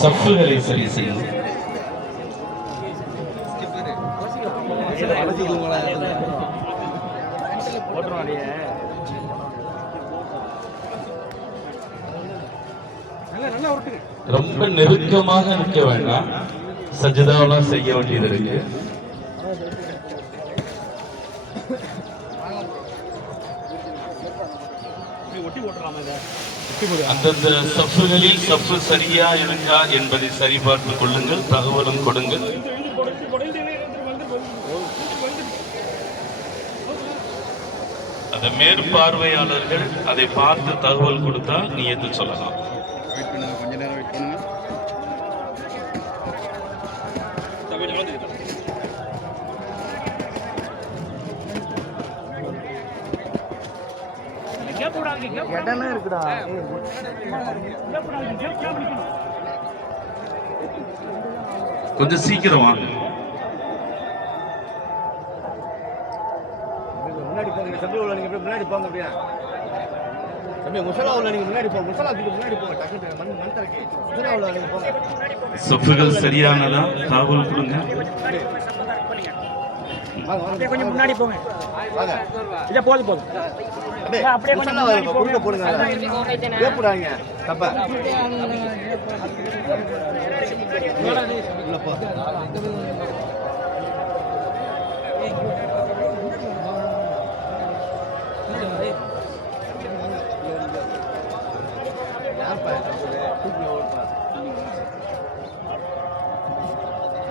சஃப்புகளை சரி செய்து ரொம்ப நெருக்கமாக நிற்க வேண்டாம். சஜ்தாவெல்லாம் செய்ய வேண்டியது இருக்கு. அந்தந்த சஃப்புகளில் சஃப்பு சரியா இருக்கா என்பதை சரிபார்த்துக் கொள்ளுங்கள். தகவலும் கொடுங்கள். அந்த மேற்பார்வையாளர்கள் அதை பார்த்து தகவல் கொடுத்தால் நியத்து சொல்லலாம். கொஞ்சம் சீக்கிரம் வாங்க. முன்னாடி போங்க. சப்ளை உள்ள நீங்க முன்னாடி போங்க. அப்படியே தம்பி முசலா உள்ள நீங்க முன்னாடி போங்க. முசலாத்துக்கு முன்னாடி போங்க. டக்கு மண் தரக்கி முசலா உள்ள நீங்க போங்க. சஃப்புகள் சரியானதா தகவல் கொடுங்க. அப்படியே கொஞ்சம் முன்னாடி போங்க. வாங்க. இத போடு. அப்படியே கொஞ்சம் முன்னாடி போங்க. போடுங்க. ஏப்புடாங்க. தப்பா. உள்ள போ.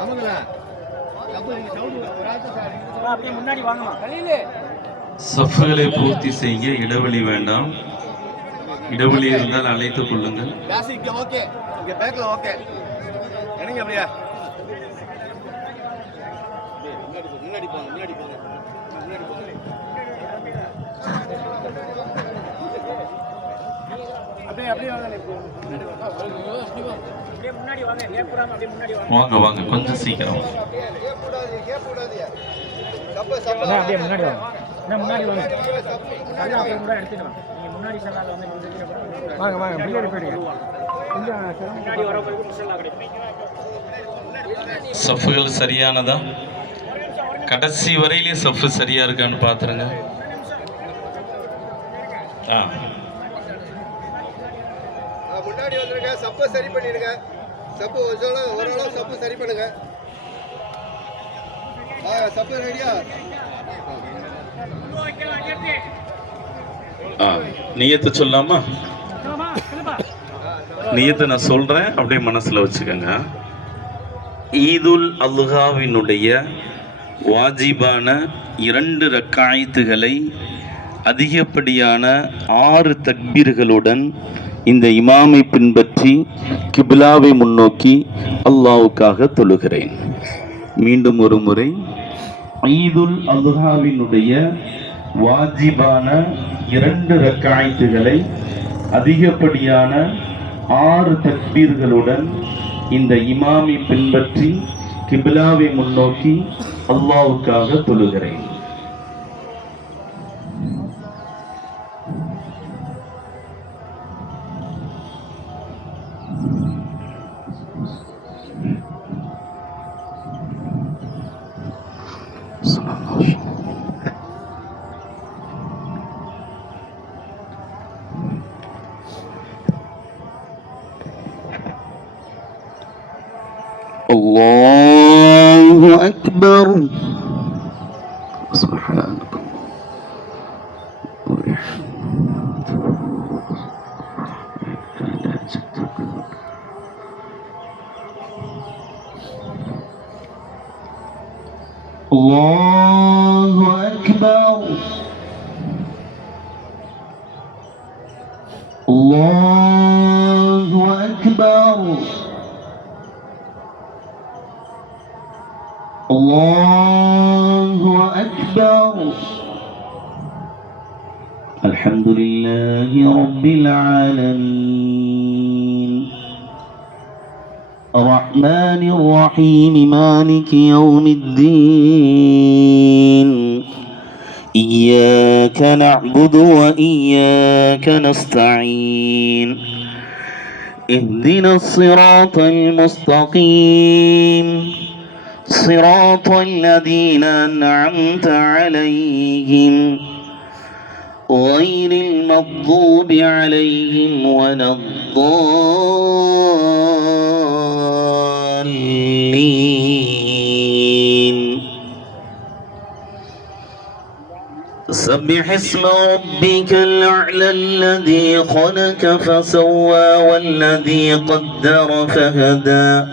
ஆமாங்களா? அப்படியே முன்னாடி வாங்கம்மா. சஃப்களை பூர்த்தி செய்ய இடைவெளி வேண்டாம். இடைவெளி இருந்தால் அழைத்துக் கொள்ளுங்கள். பேசி இங்க ஓகே, இங்க பேக்ல ஓகே. என்னங்க அப்படியே முன்னாடி போங்க, முன்னாடி போங்க, முன்னாடி போங்க. அப்படியே அப்படியே வாங்க, முன்னாடி வாங்க, அப்படியே முன்னாடி வாங்க, ஏப்புறாம அப்படியே முன்னாடி வாங்க. வாங்க வாங்க, கொஞ்சம் சீக்கிரம். ஏப்புடாதீங்க. அப்படியே முன்னாடி வாங்க. நான் முன்னாடி வாங்க. அதான் அப்படியே முன்னாடி எடுத்துக்கலாம். நீங்க முன்னாடி செல்லாத வந்து வாங்க வாங்க, முன்னாடி போயிடுங்க. கொஞ்சம் முன்னாடி வர போய் முன்னாடி அப்படியே. சஃப்கள் சரியானதா? கடைசி வரையிலே சஃப் சரியா இருக்கான்னு பாத்துருங்க. முன்னாடி வந்துருங்க, சப்ப சரி பண்ணிடுங்க. சப்பு ஓரளவு சப்பு சரி பண்ணுங்க. சப்பு ரெடியா? நியத்தை சொல்லாமா? நியத்தை நான் சொல்றேன், அப்படியே மனசுல வச்சுக்கோங்க. ஈதுல் அல்ஹாவினுடைய வாஜிபான 2 ரக்காயத்துகளை அதிகப்படியான 6 தக்பீர்களுடன் இந்த இமாமை பின்பற்றி கிப்லாவை முன்னோக்கி அல்லாஹ்வுக்காக தொழுகிறேன். மீண்டும் ஒரு முறை, ஈதுல் அல்ஹாவினுடைய வாஜிபான 2 ரக்காயத்துகளை அதிகப்படியான 6 தக்பீர்களுடன் இந்த இமாமை பின்பற்றி கிப்லாவை முன்னோக்கி அல்லாஹ்வுக்காக தொழுகிறேன். الله أكبر. سبحانك الله أكبر. الله أكبر. الله أكبر. الحمد لله رب العالمين الرحمن الرحيم مالك يوم الدين إياك نعبد وإياك نستعين اهدنا الصراط المستقيم صراط الذين أنعمت عليهم غير المغضوب عليهم ولا الضالين. سبح اسم ربك الأعلى الذي خلق فسوى والذي قدر فهدى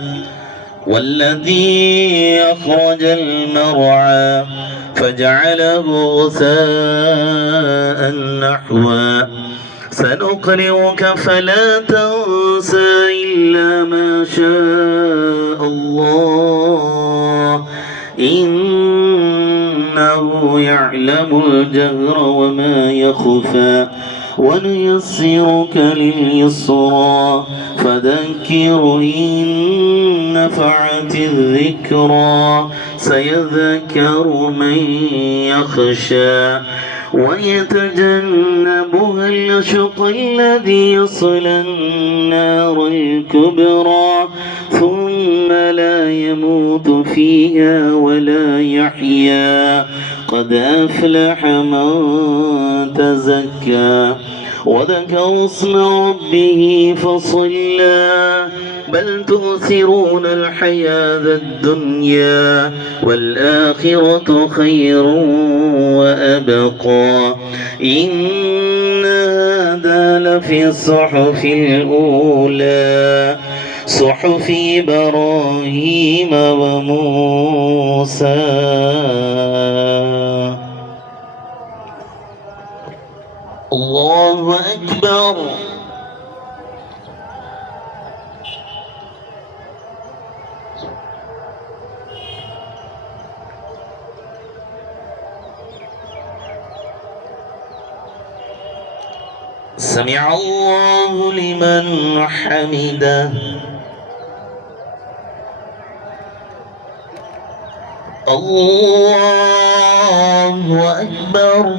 والذي أخرج المرعى فجعله غثاء نحوا سنقرئك فلا تنسى إلا ما شاء الله إنه يعلم الجهر وما يخفى ونيسرك لليسرى فذكر إن نفعت الذكرى سيذكر من يخشى ويتجنبها الأشقى الذي يصلى النار الكبرى ثم لا يموت فيها ولا يحيا قد أفلح من تزكى وذكر اسم ربه فصلى بل تؤثرون الحياة الدنيا والآخرة خير وأبقى إن هذا لفي الصحف الأولى صحف إبراهيم وموسى. الله أكبر. سمع الله لمن حمده. الله أكبر.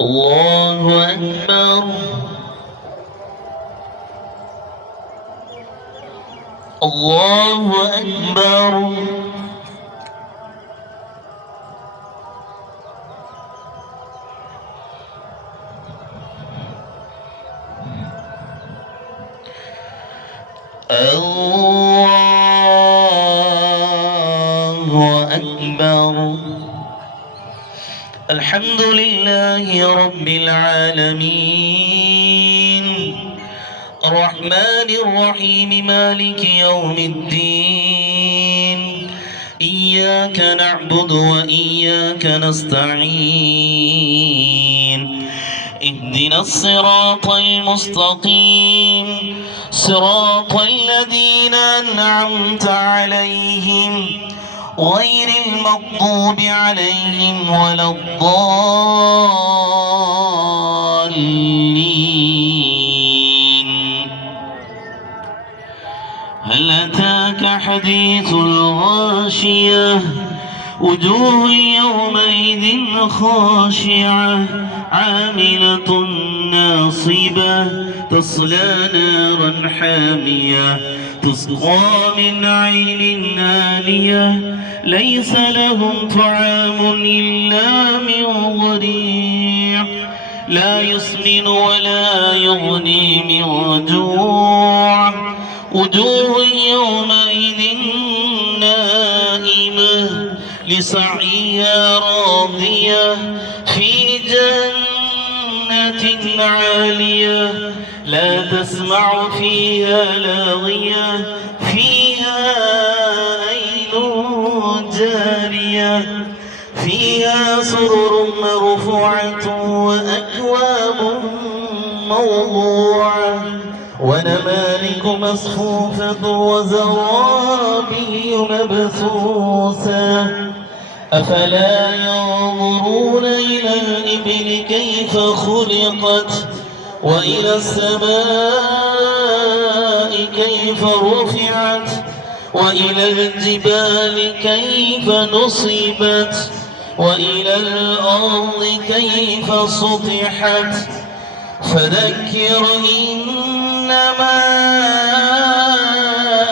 الله أكبر. الله أكبر. الله أكبر. الحمد لله رب العالمين الرحمن الرحيم مالك يوم الدين إياك نعبد وإياك نستعين اهدنا الصراط المستقيم صراط الذين أنعمت عليهم غير المغضوب عليهم ولا الضالين. هل أتاك حديث الغاشية وجوه يومئذ خاشعة عاملة ناصبة تصلى نارا حامية تسقى من عين آنية ليس لهم طعام إلا من ضريع لا يسمن ولا يغني من جوع وجوه يومئذ نائمة لسعيها راضية في جنة عالية لا تسمع فيها لاغية فيها عين جارية فيها سرر مرفوعة وأكواب موضوعة ونمارق مصفوفة وزرابي مبثوثة أفلا ينظرون إلى الإبل كيف خلقت وإلى السماء كيف رفعت وإلى الجبال كيف نصبت وإلى الأرض كيف سطحت فذكر إنما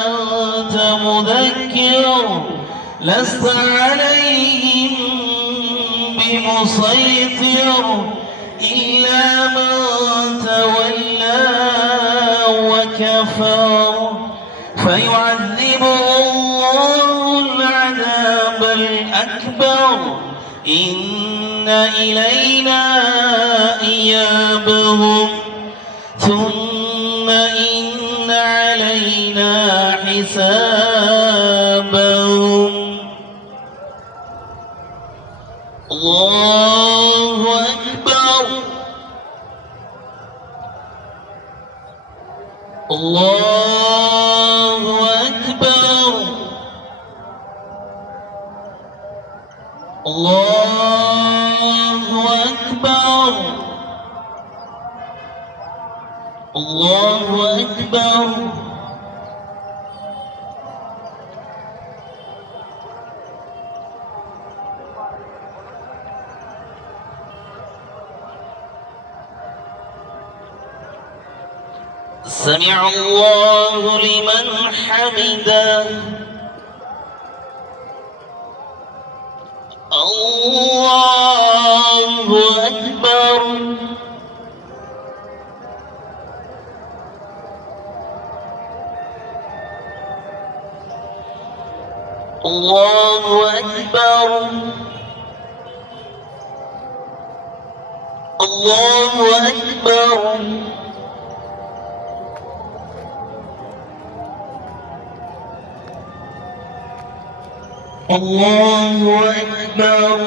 أنت مذكر لست عليهم بمسيطر إلا من تولى وكفر فيعذبه الله العذاب الأكبر إن إلينا إيابهم ثم إن علينا حسابهم. الله أكبر. الله أكبر. الله أكبر. الله أكبر. سمع الله لمن حمده. الله أكبر. الله أكبر. الله أكبر الله أكبر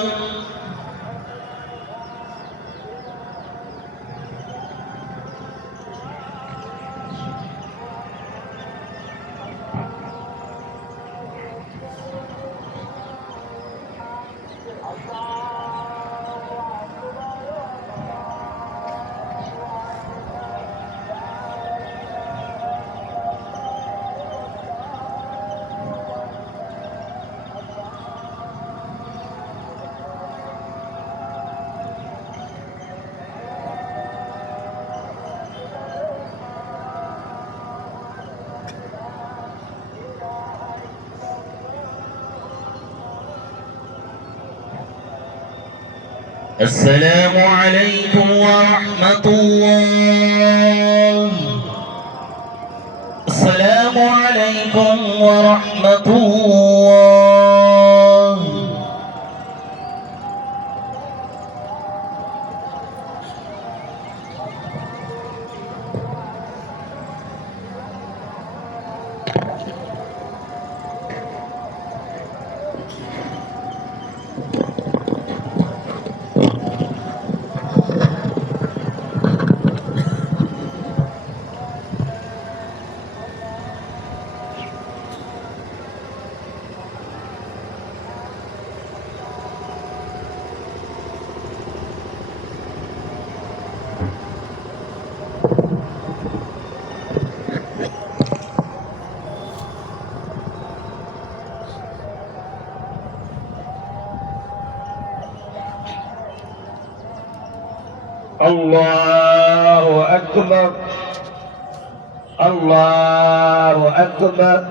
السلام عليكم ورحمة الله. السلام عليكم ورحمة الله. الله أكبر الله أكبر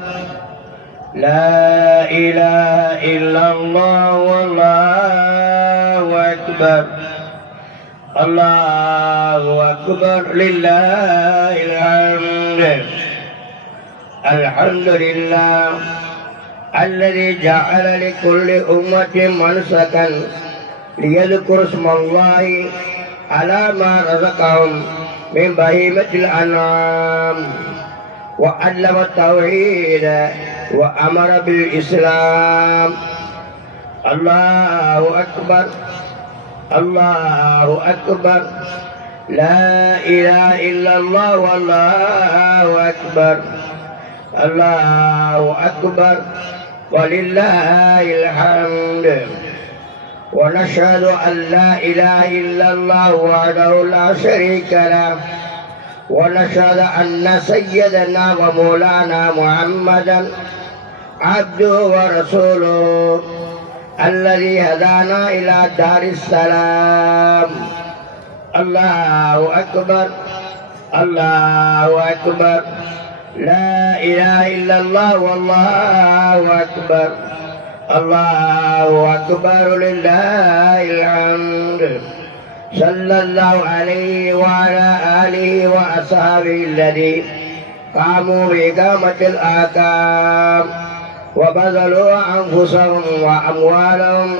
لا إله إلا الله والله أكبر الله أكبر لله الحمد. الحمد لله الذي جعل لكل أمة منسكا ليذكر اسم الله على ما رزقهم من بهيمة الأنعام وعلم التوحيد وأمر بالإسلام. الله أكبر الله أكبر لا إله إلا الله والله أكبر الله أكبر ولله الحمد. ونشهد أن لا إله إلا الله وحده لا شريك له ونشهد أن سيدنا ومولانا محمدا عبده ورسوله الذي هدانا إلى دار السلام. الله أكبر الله أكبر لا إله إلا الله والله أكبر الله أكبر لله الحمد. صلى الله عليه وعلى آله وأصحابه الذين قاموا بإقامة الأحكام وبذلوا أنفسهم وأموالهم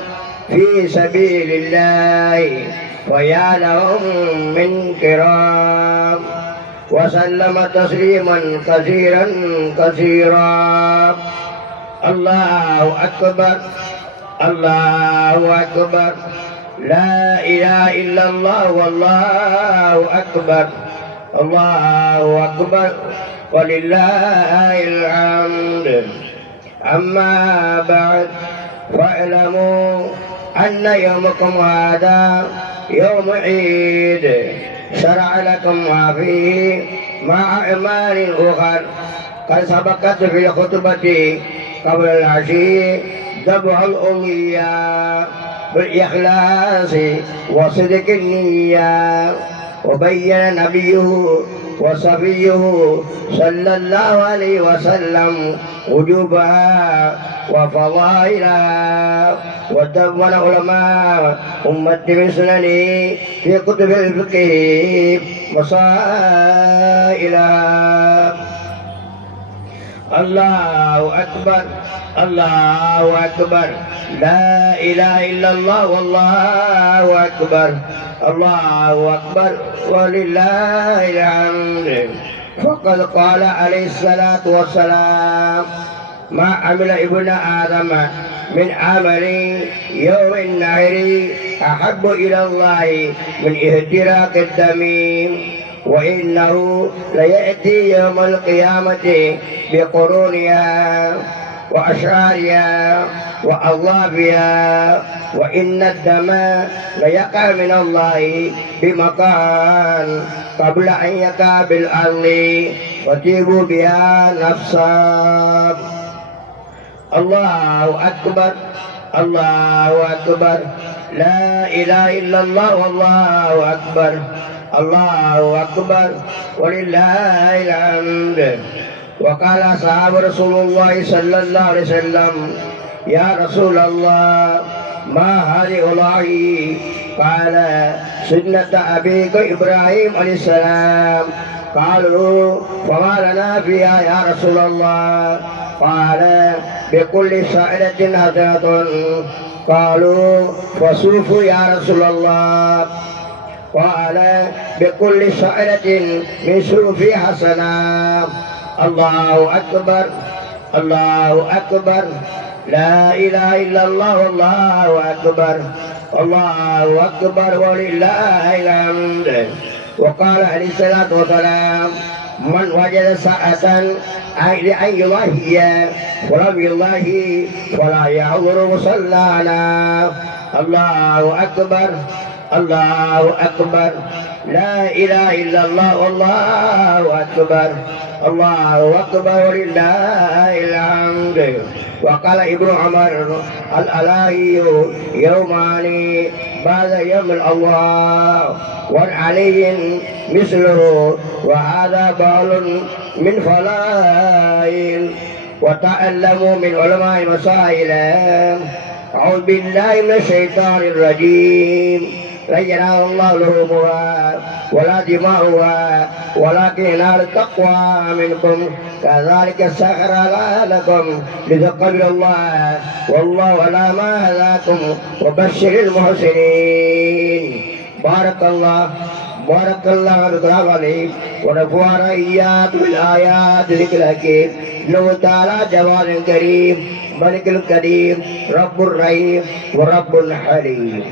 في سبيل الله ويا لهم من كرام وسلم تسليما كثيرا كثيرا. الله أكبر الله أكبر لا إله إلا الله والله أكبر الله أكبر ولله الحمد. أما بعد فاعلموا أن يومكم هذا يوم عيد شرع لكم ما فيه مع أعمال أخر قد سبقت في الخطبة قبل العشي ذبح الأضحية بالإخلاص وصدق النية. وبين نبيه وصفيه صلى الله عليه وسلم وجوبها وفضائلها ودون علماء أمة بسننه في كتب الفقه مسائلها. الله أكبر الله أكبر لا إله إلا الله والله أكبر الله أكبر ولله الحمد. فقد قال عليه الصلاة والسلام ما عمل ابن آدم من عمل يوم النهر أحب إلى الله من اهتراق الدم وإنه ليأتي يوم القيامة بقرونها وأشعارها وأظلافها وإن الدم ليقع من الله بمكان قبل أن يقع بالأرض وتيب بها نفسا. الله أكبر الله أكبر لا إله إلا الله والله أكبر الله أكبر ولله الحمد. وقال أصحاب رسول الله صلى الله عليه وسلم يا رسول الله ما هذه أولئك؟ قال سنة أبيك إبراهيم عليه السلام. قالوا فما لنا فيها يا رسول الله؟ قال بكل شعرة حسنة. قالوا فصوفوا يا رسول الله. قال بكل شعرة من صوف حسنة. الله أكبر الله أكبر لا إله إلا الله والله أكبر الله أكبر ولله الحمد. وقال عليه الصلاة والسلام من وجد ساعة أن يضحي ولم يضحي فلا يحضر مصلانا. الله أكبر الله أكبر لا إله إلا الله والله أكبر الله أكبر ولله الحمد. وقال ابن عمر الألاهي يومان بعد يوم الله وعلي مثله وهذا بال من فلائل. وتعلموا من علماء مسائل. أعوذ بالله من الشيطان الرجيم. لا ينال الله لحومها ولا دماؤها ولكن ينال التقوى منكم كذلك سخرها لكم لتقبلوا الله والله على ما هداكم وبشر المحسنين. بارك الله بالقرآن العظيم ونفعنا إياكم بالآيات ذكر الحكيم. إنه تعالى جواد كريم ملك الكريم رب الرحيم ورب الحليم.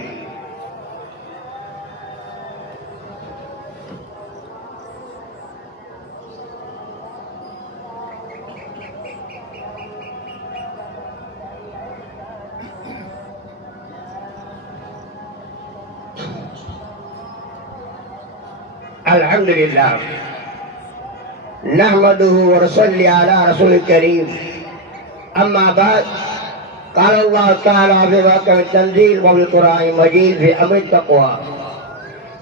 الحمد لله نحمده ونصلي على رسول الكريم. أما بعد قال الله تعالى في محكم التنزيل وفي القرآن المجيد في أمر التقوى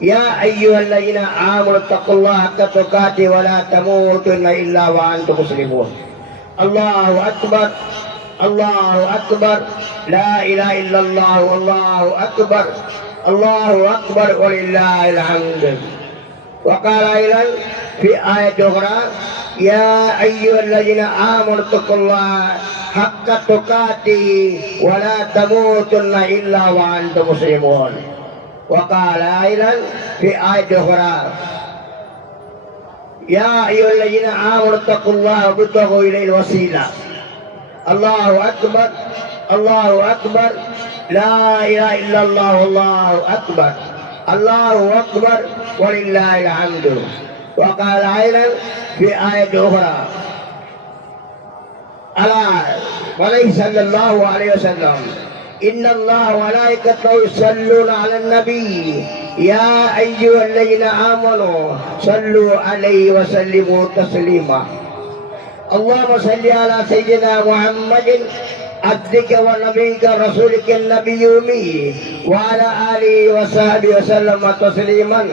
يا أيها الذين آمنوا اتقوا الله حق تقاته ولا تموتن إلا وأنتم مسلمون. الله أكبر الله أكبر لا إله إلا الله والله أكبر الله أكبر ولله الحمد. وقال أيضا في آية أخرى يا أيها الذين آمنوا اتقوا الله حق تقاته ولا تموتن إلا وأنتم مسلمون. وقال أيضا في آية أخرى يا أيها الذين آمنوا اتقوا الله وابتغوا إليه الوسيلة. الله أكبر الله أكبر لا إله إلا الله والله أكبر الله أكبر ولله الحمد. وقال أيضا في آية أخرى ألا وليس صلى الله عليه وسلم إن الله وملائكته يصلون على النبي يا أيها الذين آمنوا صلوا عليه وسلموا تسليما. اللهم صل على سيدنا محمد عبدك ونبيك رسولك النبي الأمي وعلى آله وصحبه وسلم تسليما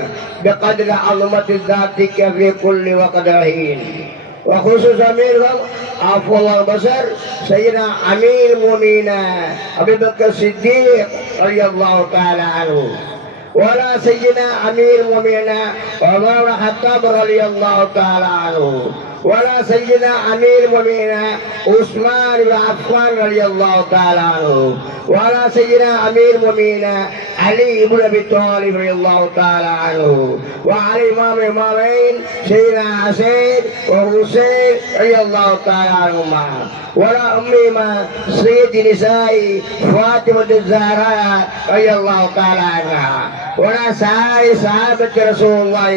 بقدر عظمة ذاتك في كل وقت حين. وخصوصا منهم أفضل البشر سيدنا أمير المؤمنين أبي بكر الصديق رضي الله تعالى عنه ولا سيدنا أمير المؤمنين عمر بن الخطاب رضي الله تعالى عنه ولا سيدنا أمير المؤمنين عثمان بن عفان رضي الله تعالى عنه ولا سيدنا أمير المؤمنين علي بن أبي طالب رضي الله تعالى عنه وعلى إمام الإمامين سيدنا حسين وحسين رضي الله تعالى عنهما ولا أمهما سيد نساء فاطمة الزهراء رضي الله تعالى عنها ولا سائر صحابة رسول الله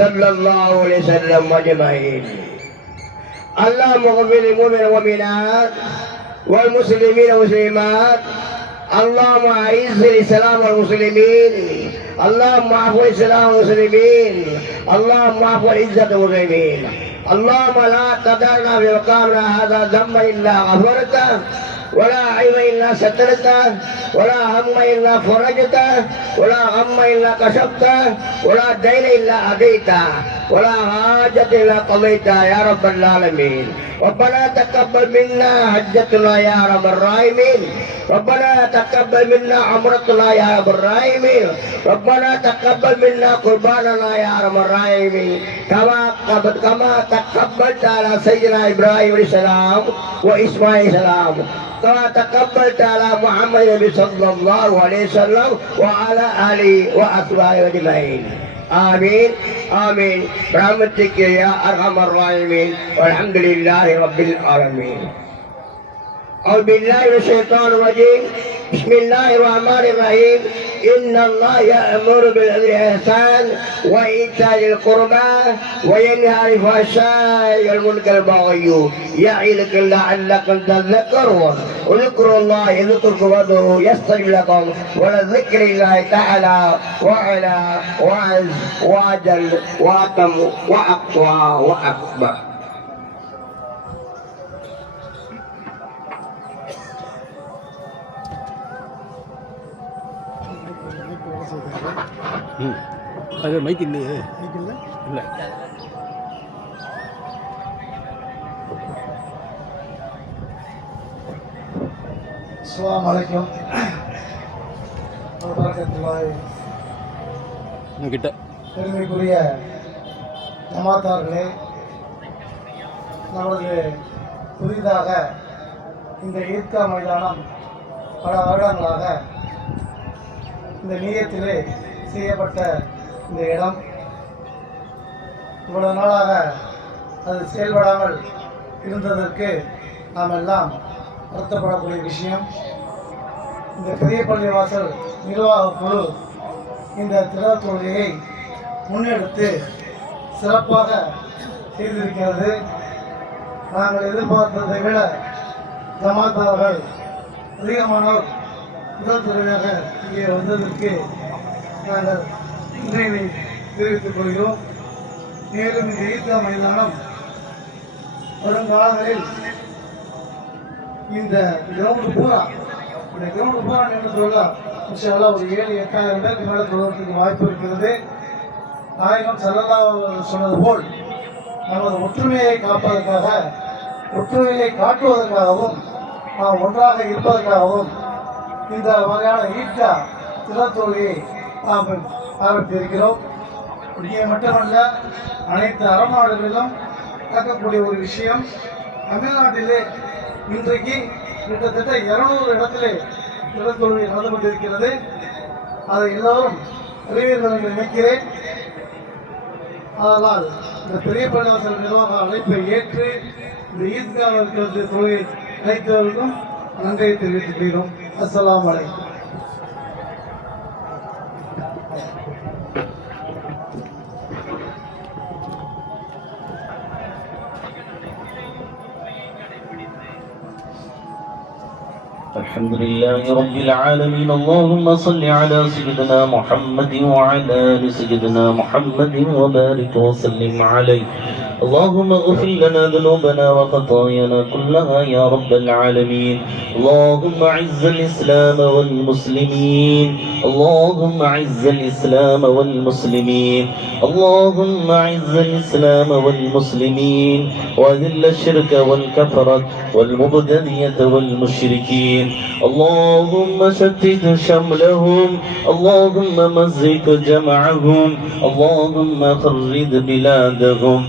صلى الله عليه وسلم أجمعين. اللهم اغفر للمؤمنين والمؤمنات والمسلمين والمسلمات. اللهم أعز الإسلام والمسلمين. اللهم اعف الإسلام والمسلمين. اللهم اعف عزة المسلمين. اللهم لا تدعنا في مقامنا هذا ذنبا إلا غفرته ولا عيب إلا سترته ولا هم إلا فرجته ولا غم إلا كشفته ولا دين إلا أديته ولا حاجة إلا قضيتها يا رب العالمين. ربنا تقبل منا حجتنا يا رب الراحمين. ربنا تقبل منا عمرتنا يا رب الراحمين. ربنا تقبل منا قرباننا يا رب الراحمين كما تقبلت على سيدنا إبراهيم عليه السلام وإسماعيل عليه السلام كما تقبلت على محمد صلى الله عليه وسلم وعلى آله وأصحابه أجمعين. آمين آمين برحمتك يا أرحم الراحمين والحمد لله رب العالمين. أعوذ بالله من الشيطان الرجيم. بسم الله الرحمن الرحيم. إن الله يأمر بالإحسان وإيتاء ذي القربى وينهى عن الفحشاء والمنكر والبغي يعظكم لعلكم تذكرون. اذكروا الله يذكركم وادعوه يستجب لكم ولذكر الله تعالى وعلى وعز وأجل وأتم وأقوى وأكبر. அது மைக் இல்லையே இல்லை அஸ்ஸலாமு அலைக்கும் வரஹ்மத்துல்லாஹி கிட்ட பெருமைக்குரிய ஜமாத்தார்களே, நமது புதிதாக இந்த ஈத்கா மைதானம் பல வருடங்களாக இந்த நீயத்திலே செய்யப்பட்ட இந்த இடம் இவ்வளவு நாளாக அது செயல்படாமல் இருந்ததற்கு நாம் எல்லாம் வருத்தப்படக்கூடிய விஷயம். இந்த பெரிய பள்ளிவாசல் நிர்வாக குழு இந்த திடல் தொழுகையை முன்னெடுத்து சிறப்பாக செய்திருக்கிறது. நாங்கள் எதிர்பார்த்ததை விட ஜமாத்தார்கள் அதிகமானோர் முதல் தொழுகையாக இங்கே வந்ததற்கு நாங்கள் நன்றியை தெரிவித்துக் கொள்கிறோம். மேலும் இந்த ஈத்கா மைதானம் வருங்காலங்களில் இந்த கிரவுண்டு பூரா நின்று சொல்லலாம் இன்ஷா ஒரு 7,000-8,000 பேருக்கு மேலே சொல்வதற்கு வாய்ப்பு இருக்கிறது. நாயகம் ஸல்லல்லாஹு அலைஹி வஸல்லம் சொன்னது போல் நமது ஒற்றுமையை காப்பதற்காக, ஒற்றுமையை காட்டுவதற்காகவும், நாம் ஒன்றாக இருப்பதற்காகவும் இந்த வகையான ஈத்கா திடல் தொழுகையை நாம் ஆரம்பித்திருக்கிறோம். இங்கே மட்டுமல்ல, அனைத்து அரபு நாடுகளிலும் நடக்கக்கூடிய ஒரு விஷயம். தமிழ்நாட்டிலே இன்றைக்கு கிட்டத்தட்ட 200 இடத்திலே திடல் தொழுகை நடந்து கொண்டிருக்கிறது. அதை எல்லோரும் அறிவீர்கள் என்று நினைக்கிறேன். அதனால் இந்த பெரிய பள்ளிவாசல் நிர்வாக அழைப்பை ஏற்று இந்த ஈத்காவிற்கு தொழுகை அழைத்தவர்களுக்கும் நன்றியை தெரிவித்துக் கொள்கிறோம். அஸ்ஸலாமு அலைக்கும். الحمد لله رب العالمين. اللهم صل على سيدنا محمد وعلى آل سيدنا محمد وبارك وسلم عليه. اللهم اغفر لنا ذنوبنا وخطايانا كلها يا رب العالمين. اللهم اعز الإسلام والمسلمين. اللهم اعز الإسلام والمسلمين. اللهم اعز الإسلام والمسلمين وأذل الشرك والكفرة والمبتدئة والمشركين. اللهم شتت شملهم. اللهم مزق جمعهم. اللهم خرد بلادهم.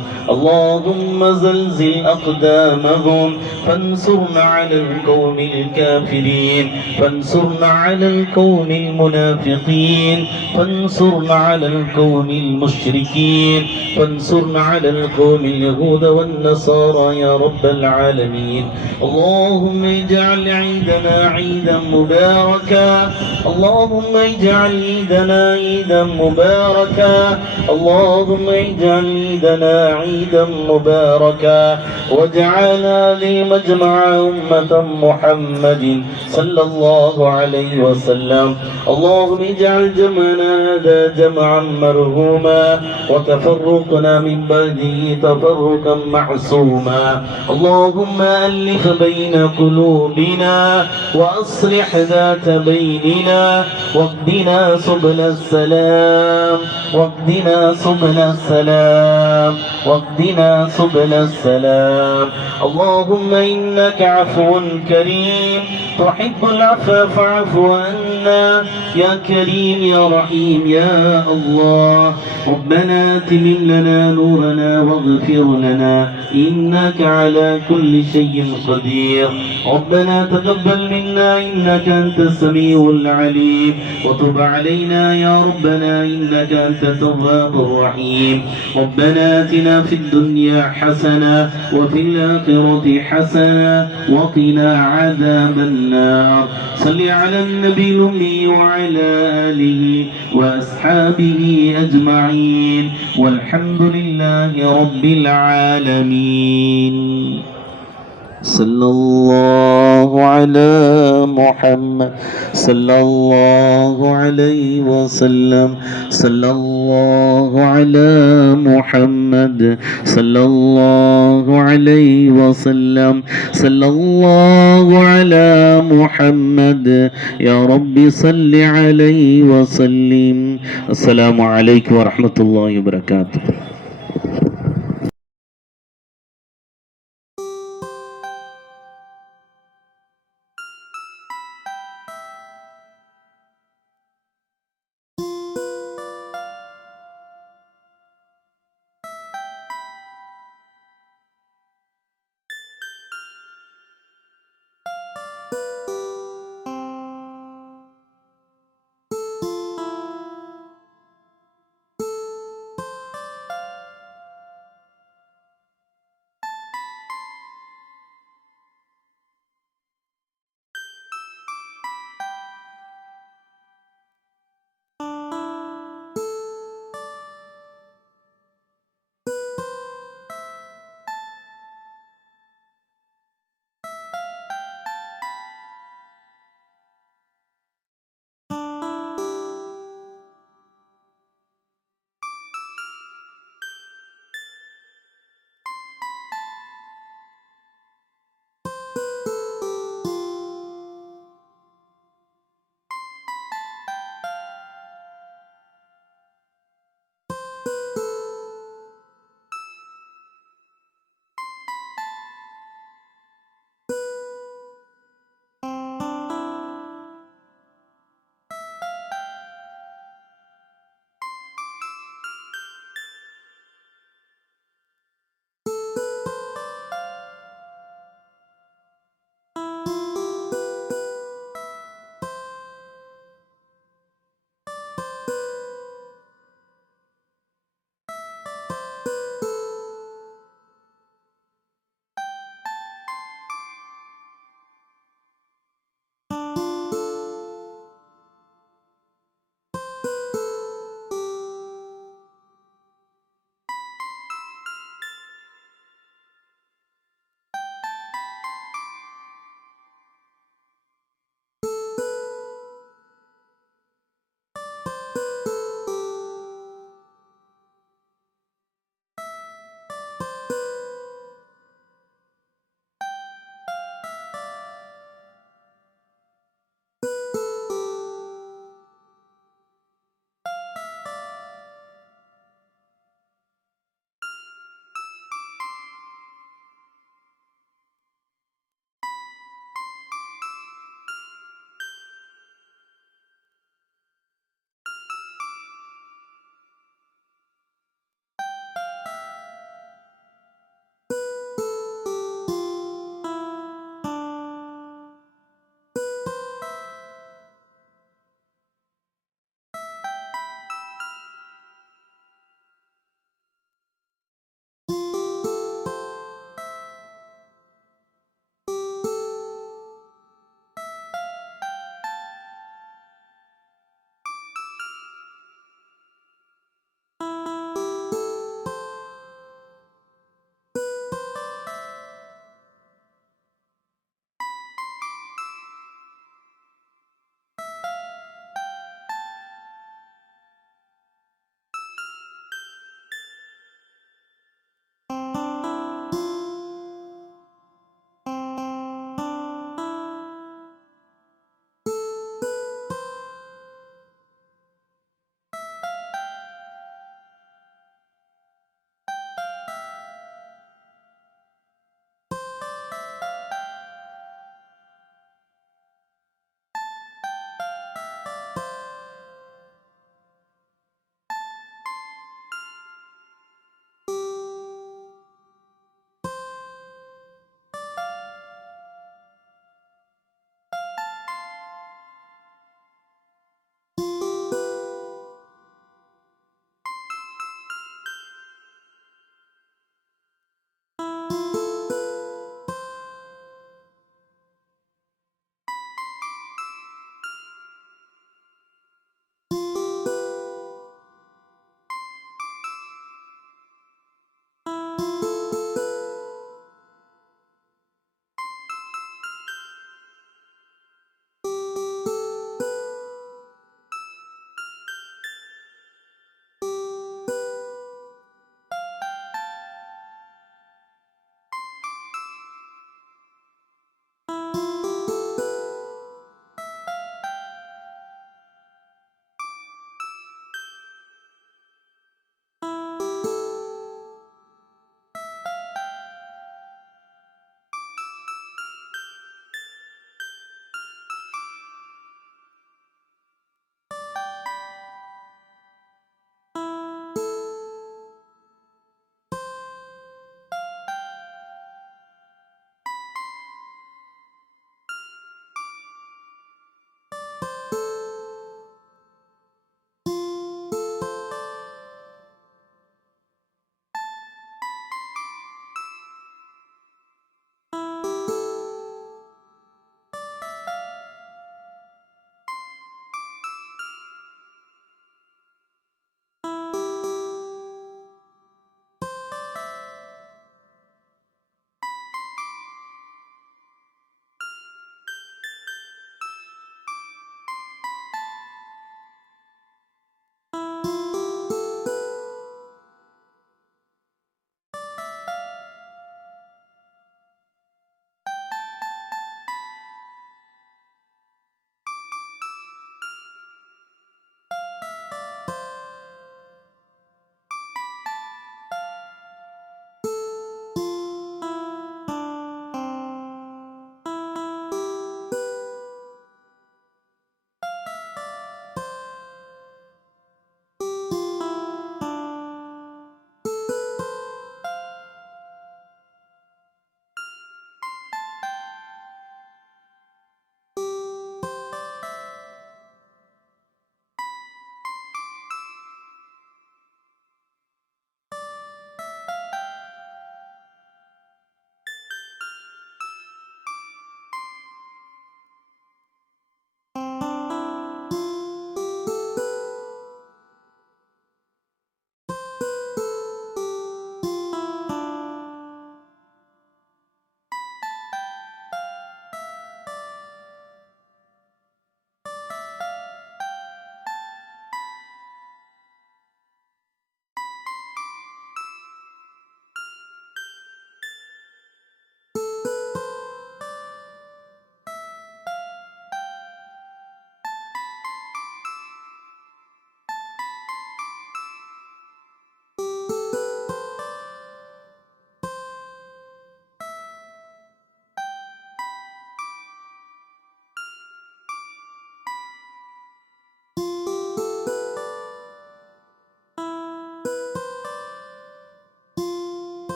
اللهم زلزل أقدامهم فانصرنا على القوم الكافرين فانصرنا على القوم المنافقين فانصرنا على القوم المشركين فانصرنا على القوم اليهود والنصارى يا رب العالمين. اللهم اجعل عيدنا عيدا مباركا اللهم اجعل عيدنا عيدا مباركا اللهم اجعل عيدنا عيدا مباركا واجعلنا لمجمع أمة محمد صلى الله عليه وسلم. اللهم اجعل جمعنا هذا جمعا مرحوما وتفرقنا من بعده تفرقا معصوما. اللهم ألف بين قلوبنا وأصلح ذات بيننا واهدنا سبل السلام واهدنا سبل السلام واهدنا سبل السلام. اللهم إنك عفو كريم تحب العفو فاعف عنا يا كريم يا رحيم يا الله. ربنا اتمم لنا نورنا واغفر لنا إنك على كل شيء قدير. ربنا تقبل منا إنك أنت السميع العليم وتب علينا يا ربنا إنك أنت التواب الرحيم. ربنا آتنا في الدنيا حسنة وفي الآخرة حسنة وقنا عذاب النار. صل على النبي الأمي وعلى آله وأصحابه أجمعين والحمد لله رب العالمين. صلى الله على محمد صلى الله عليه وسلم صلى الله على محمد صلى الله عليه وسلم صلى الله على محمد يا رب صل عليه وسلم. السلام عليكم ورحمة الله وبركاته.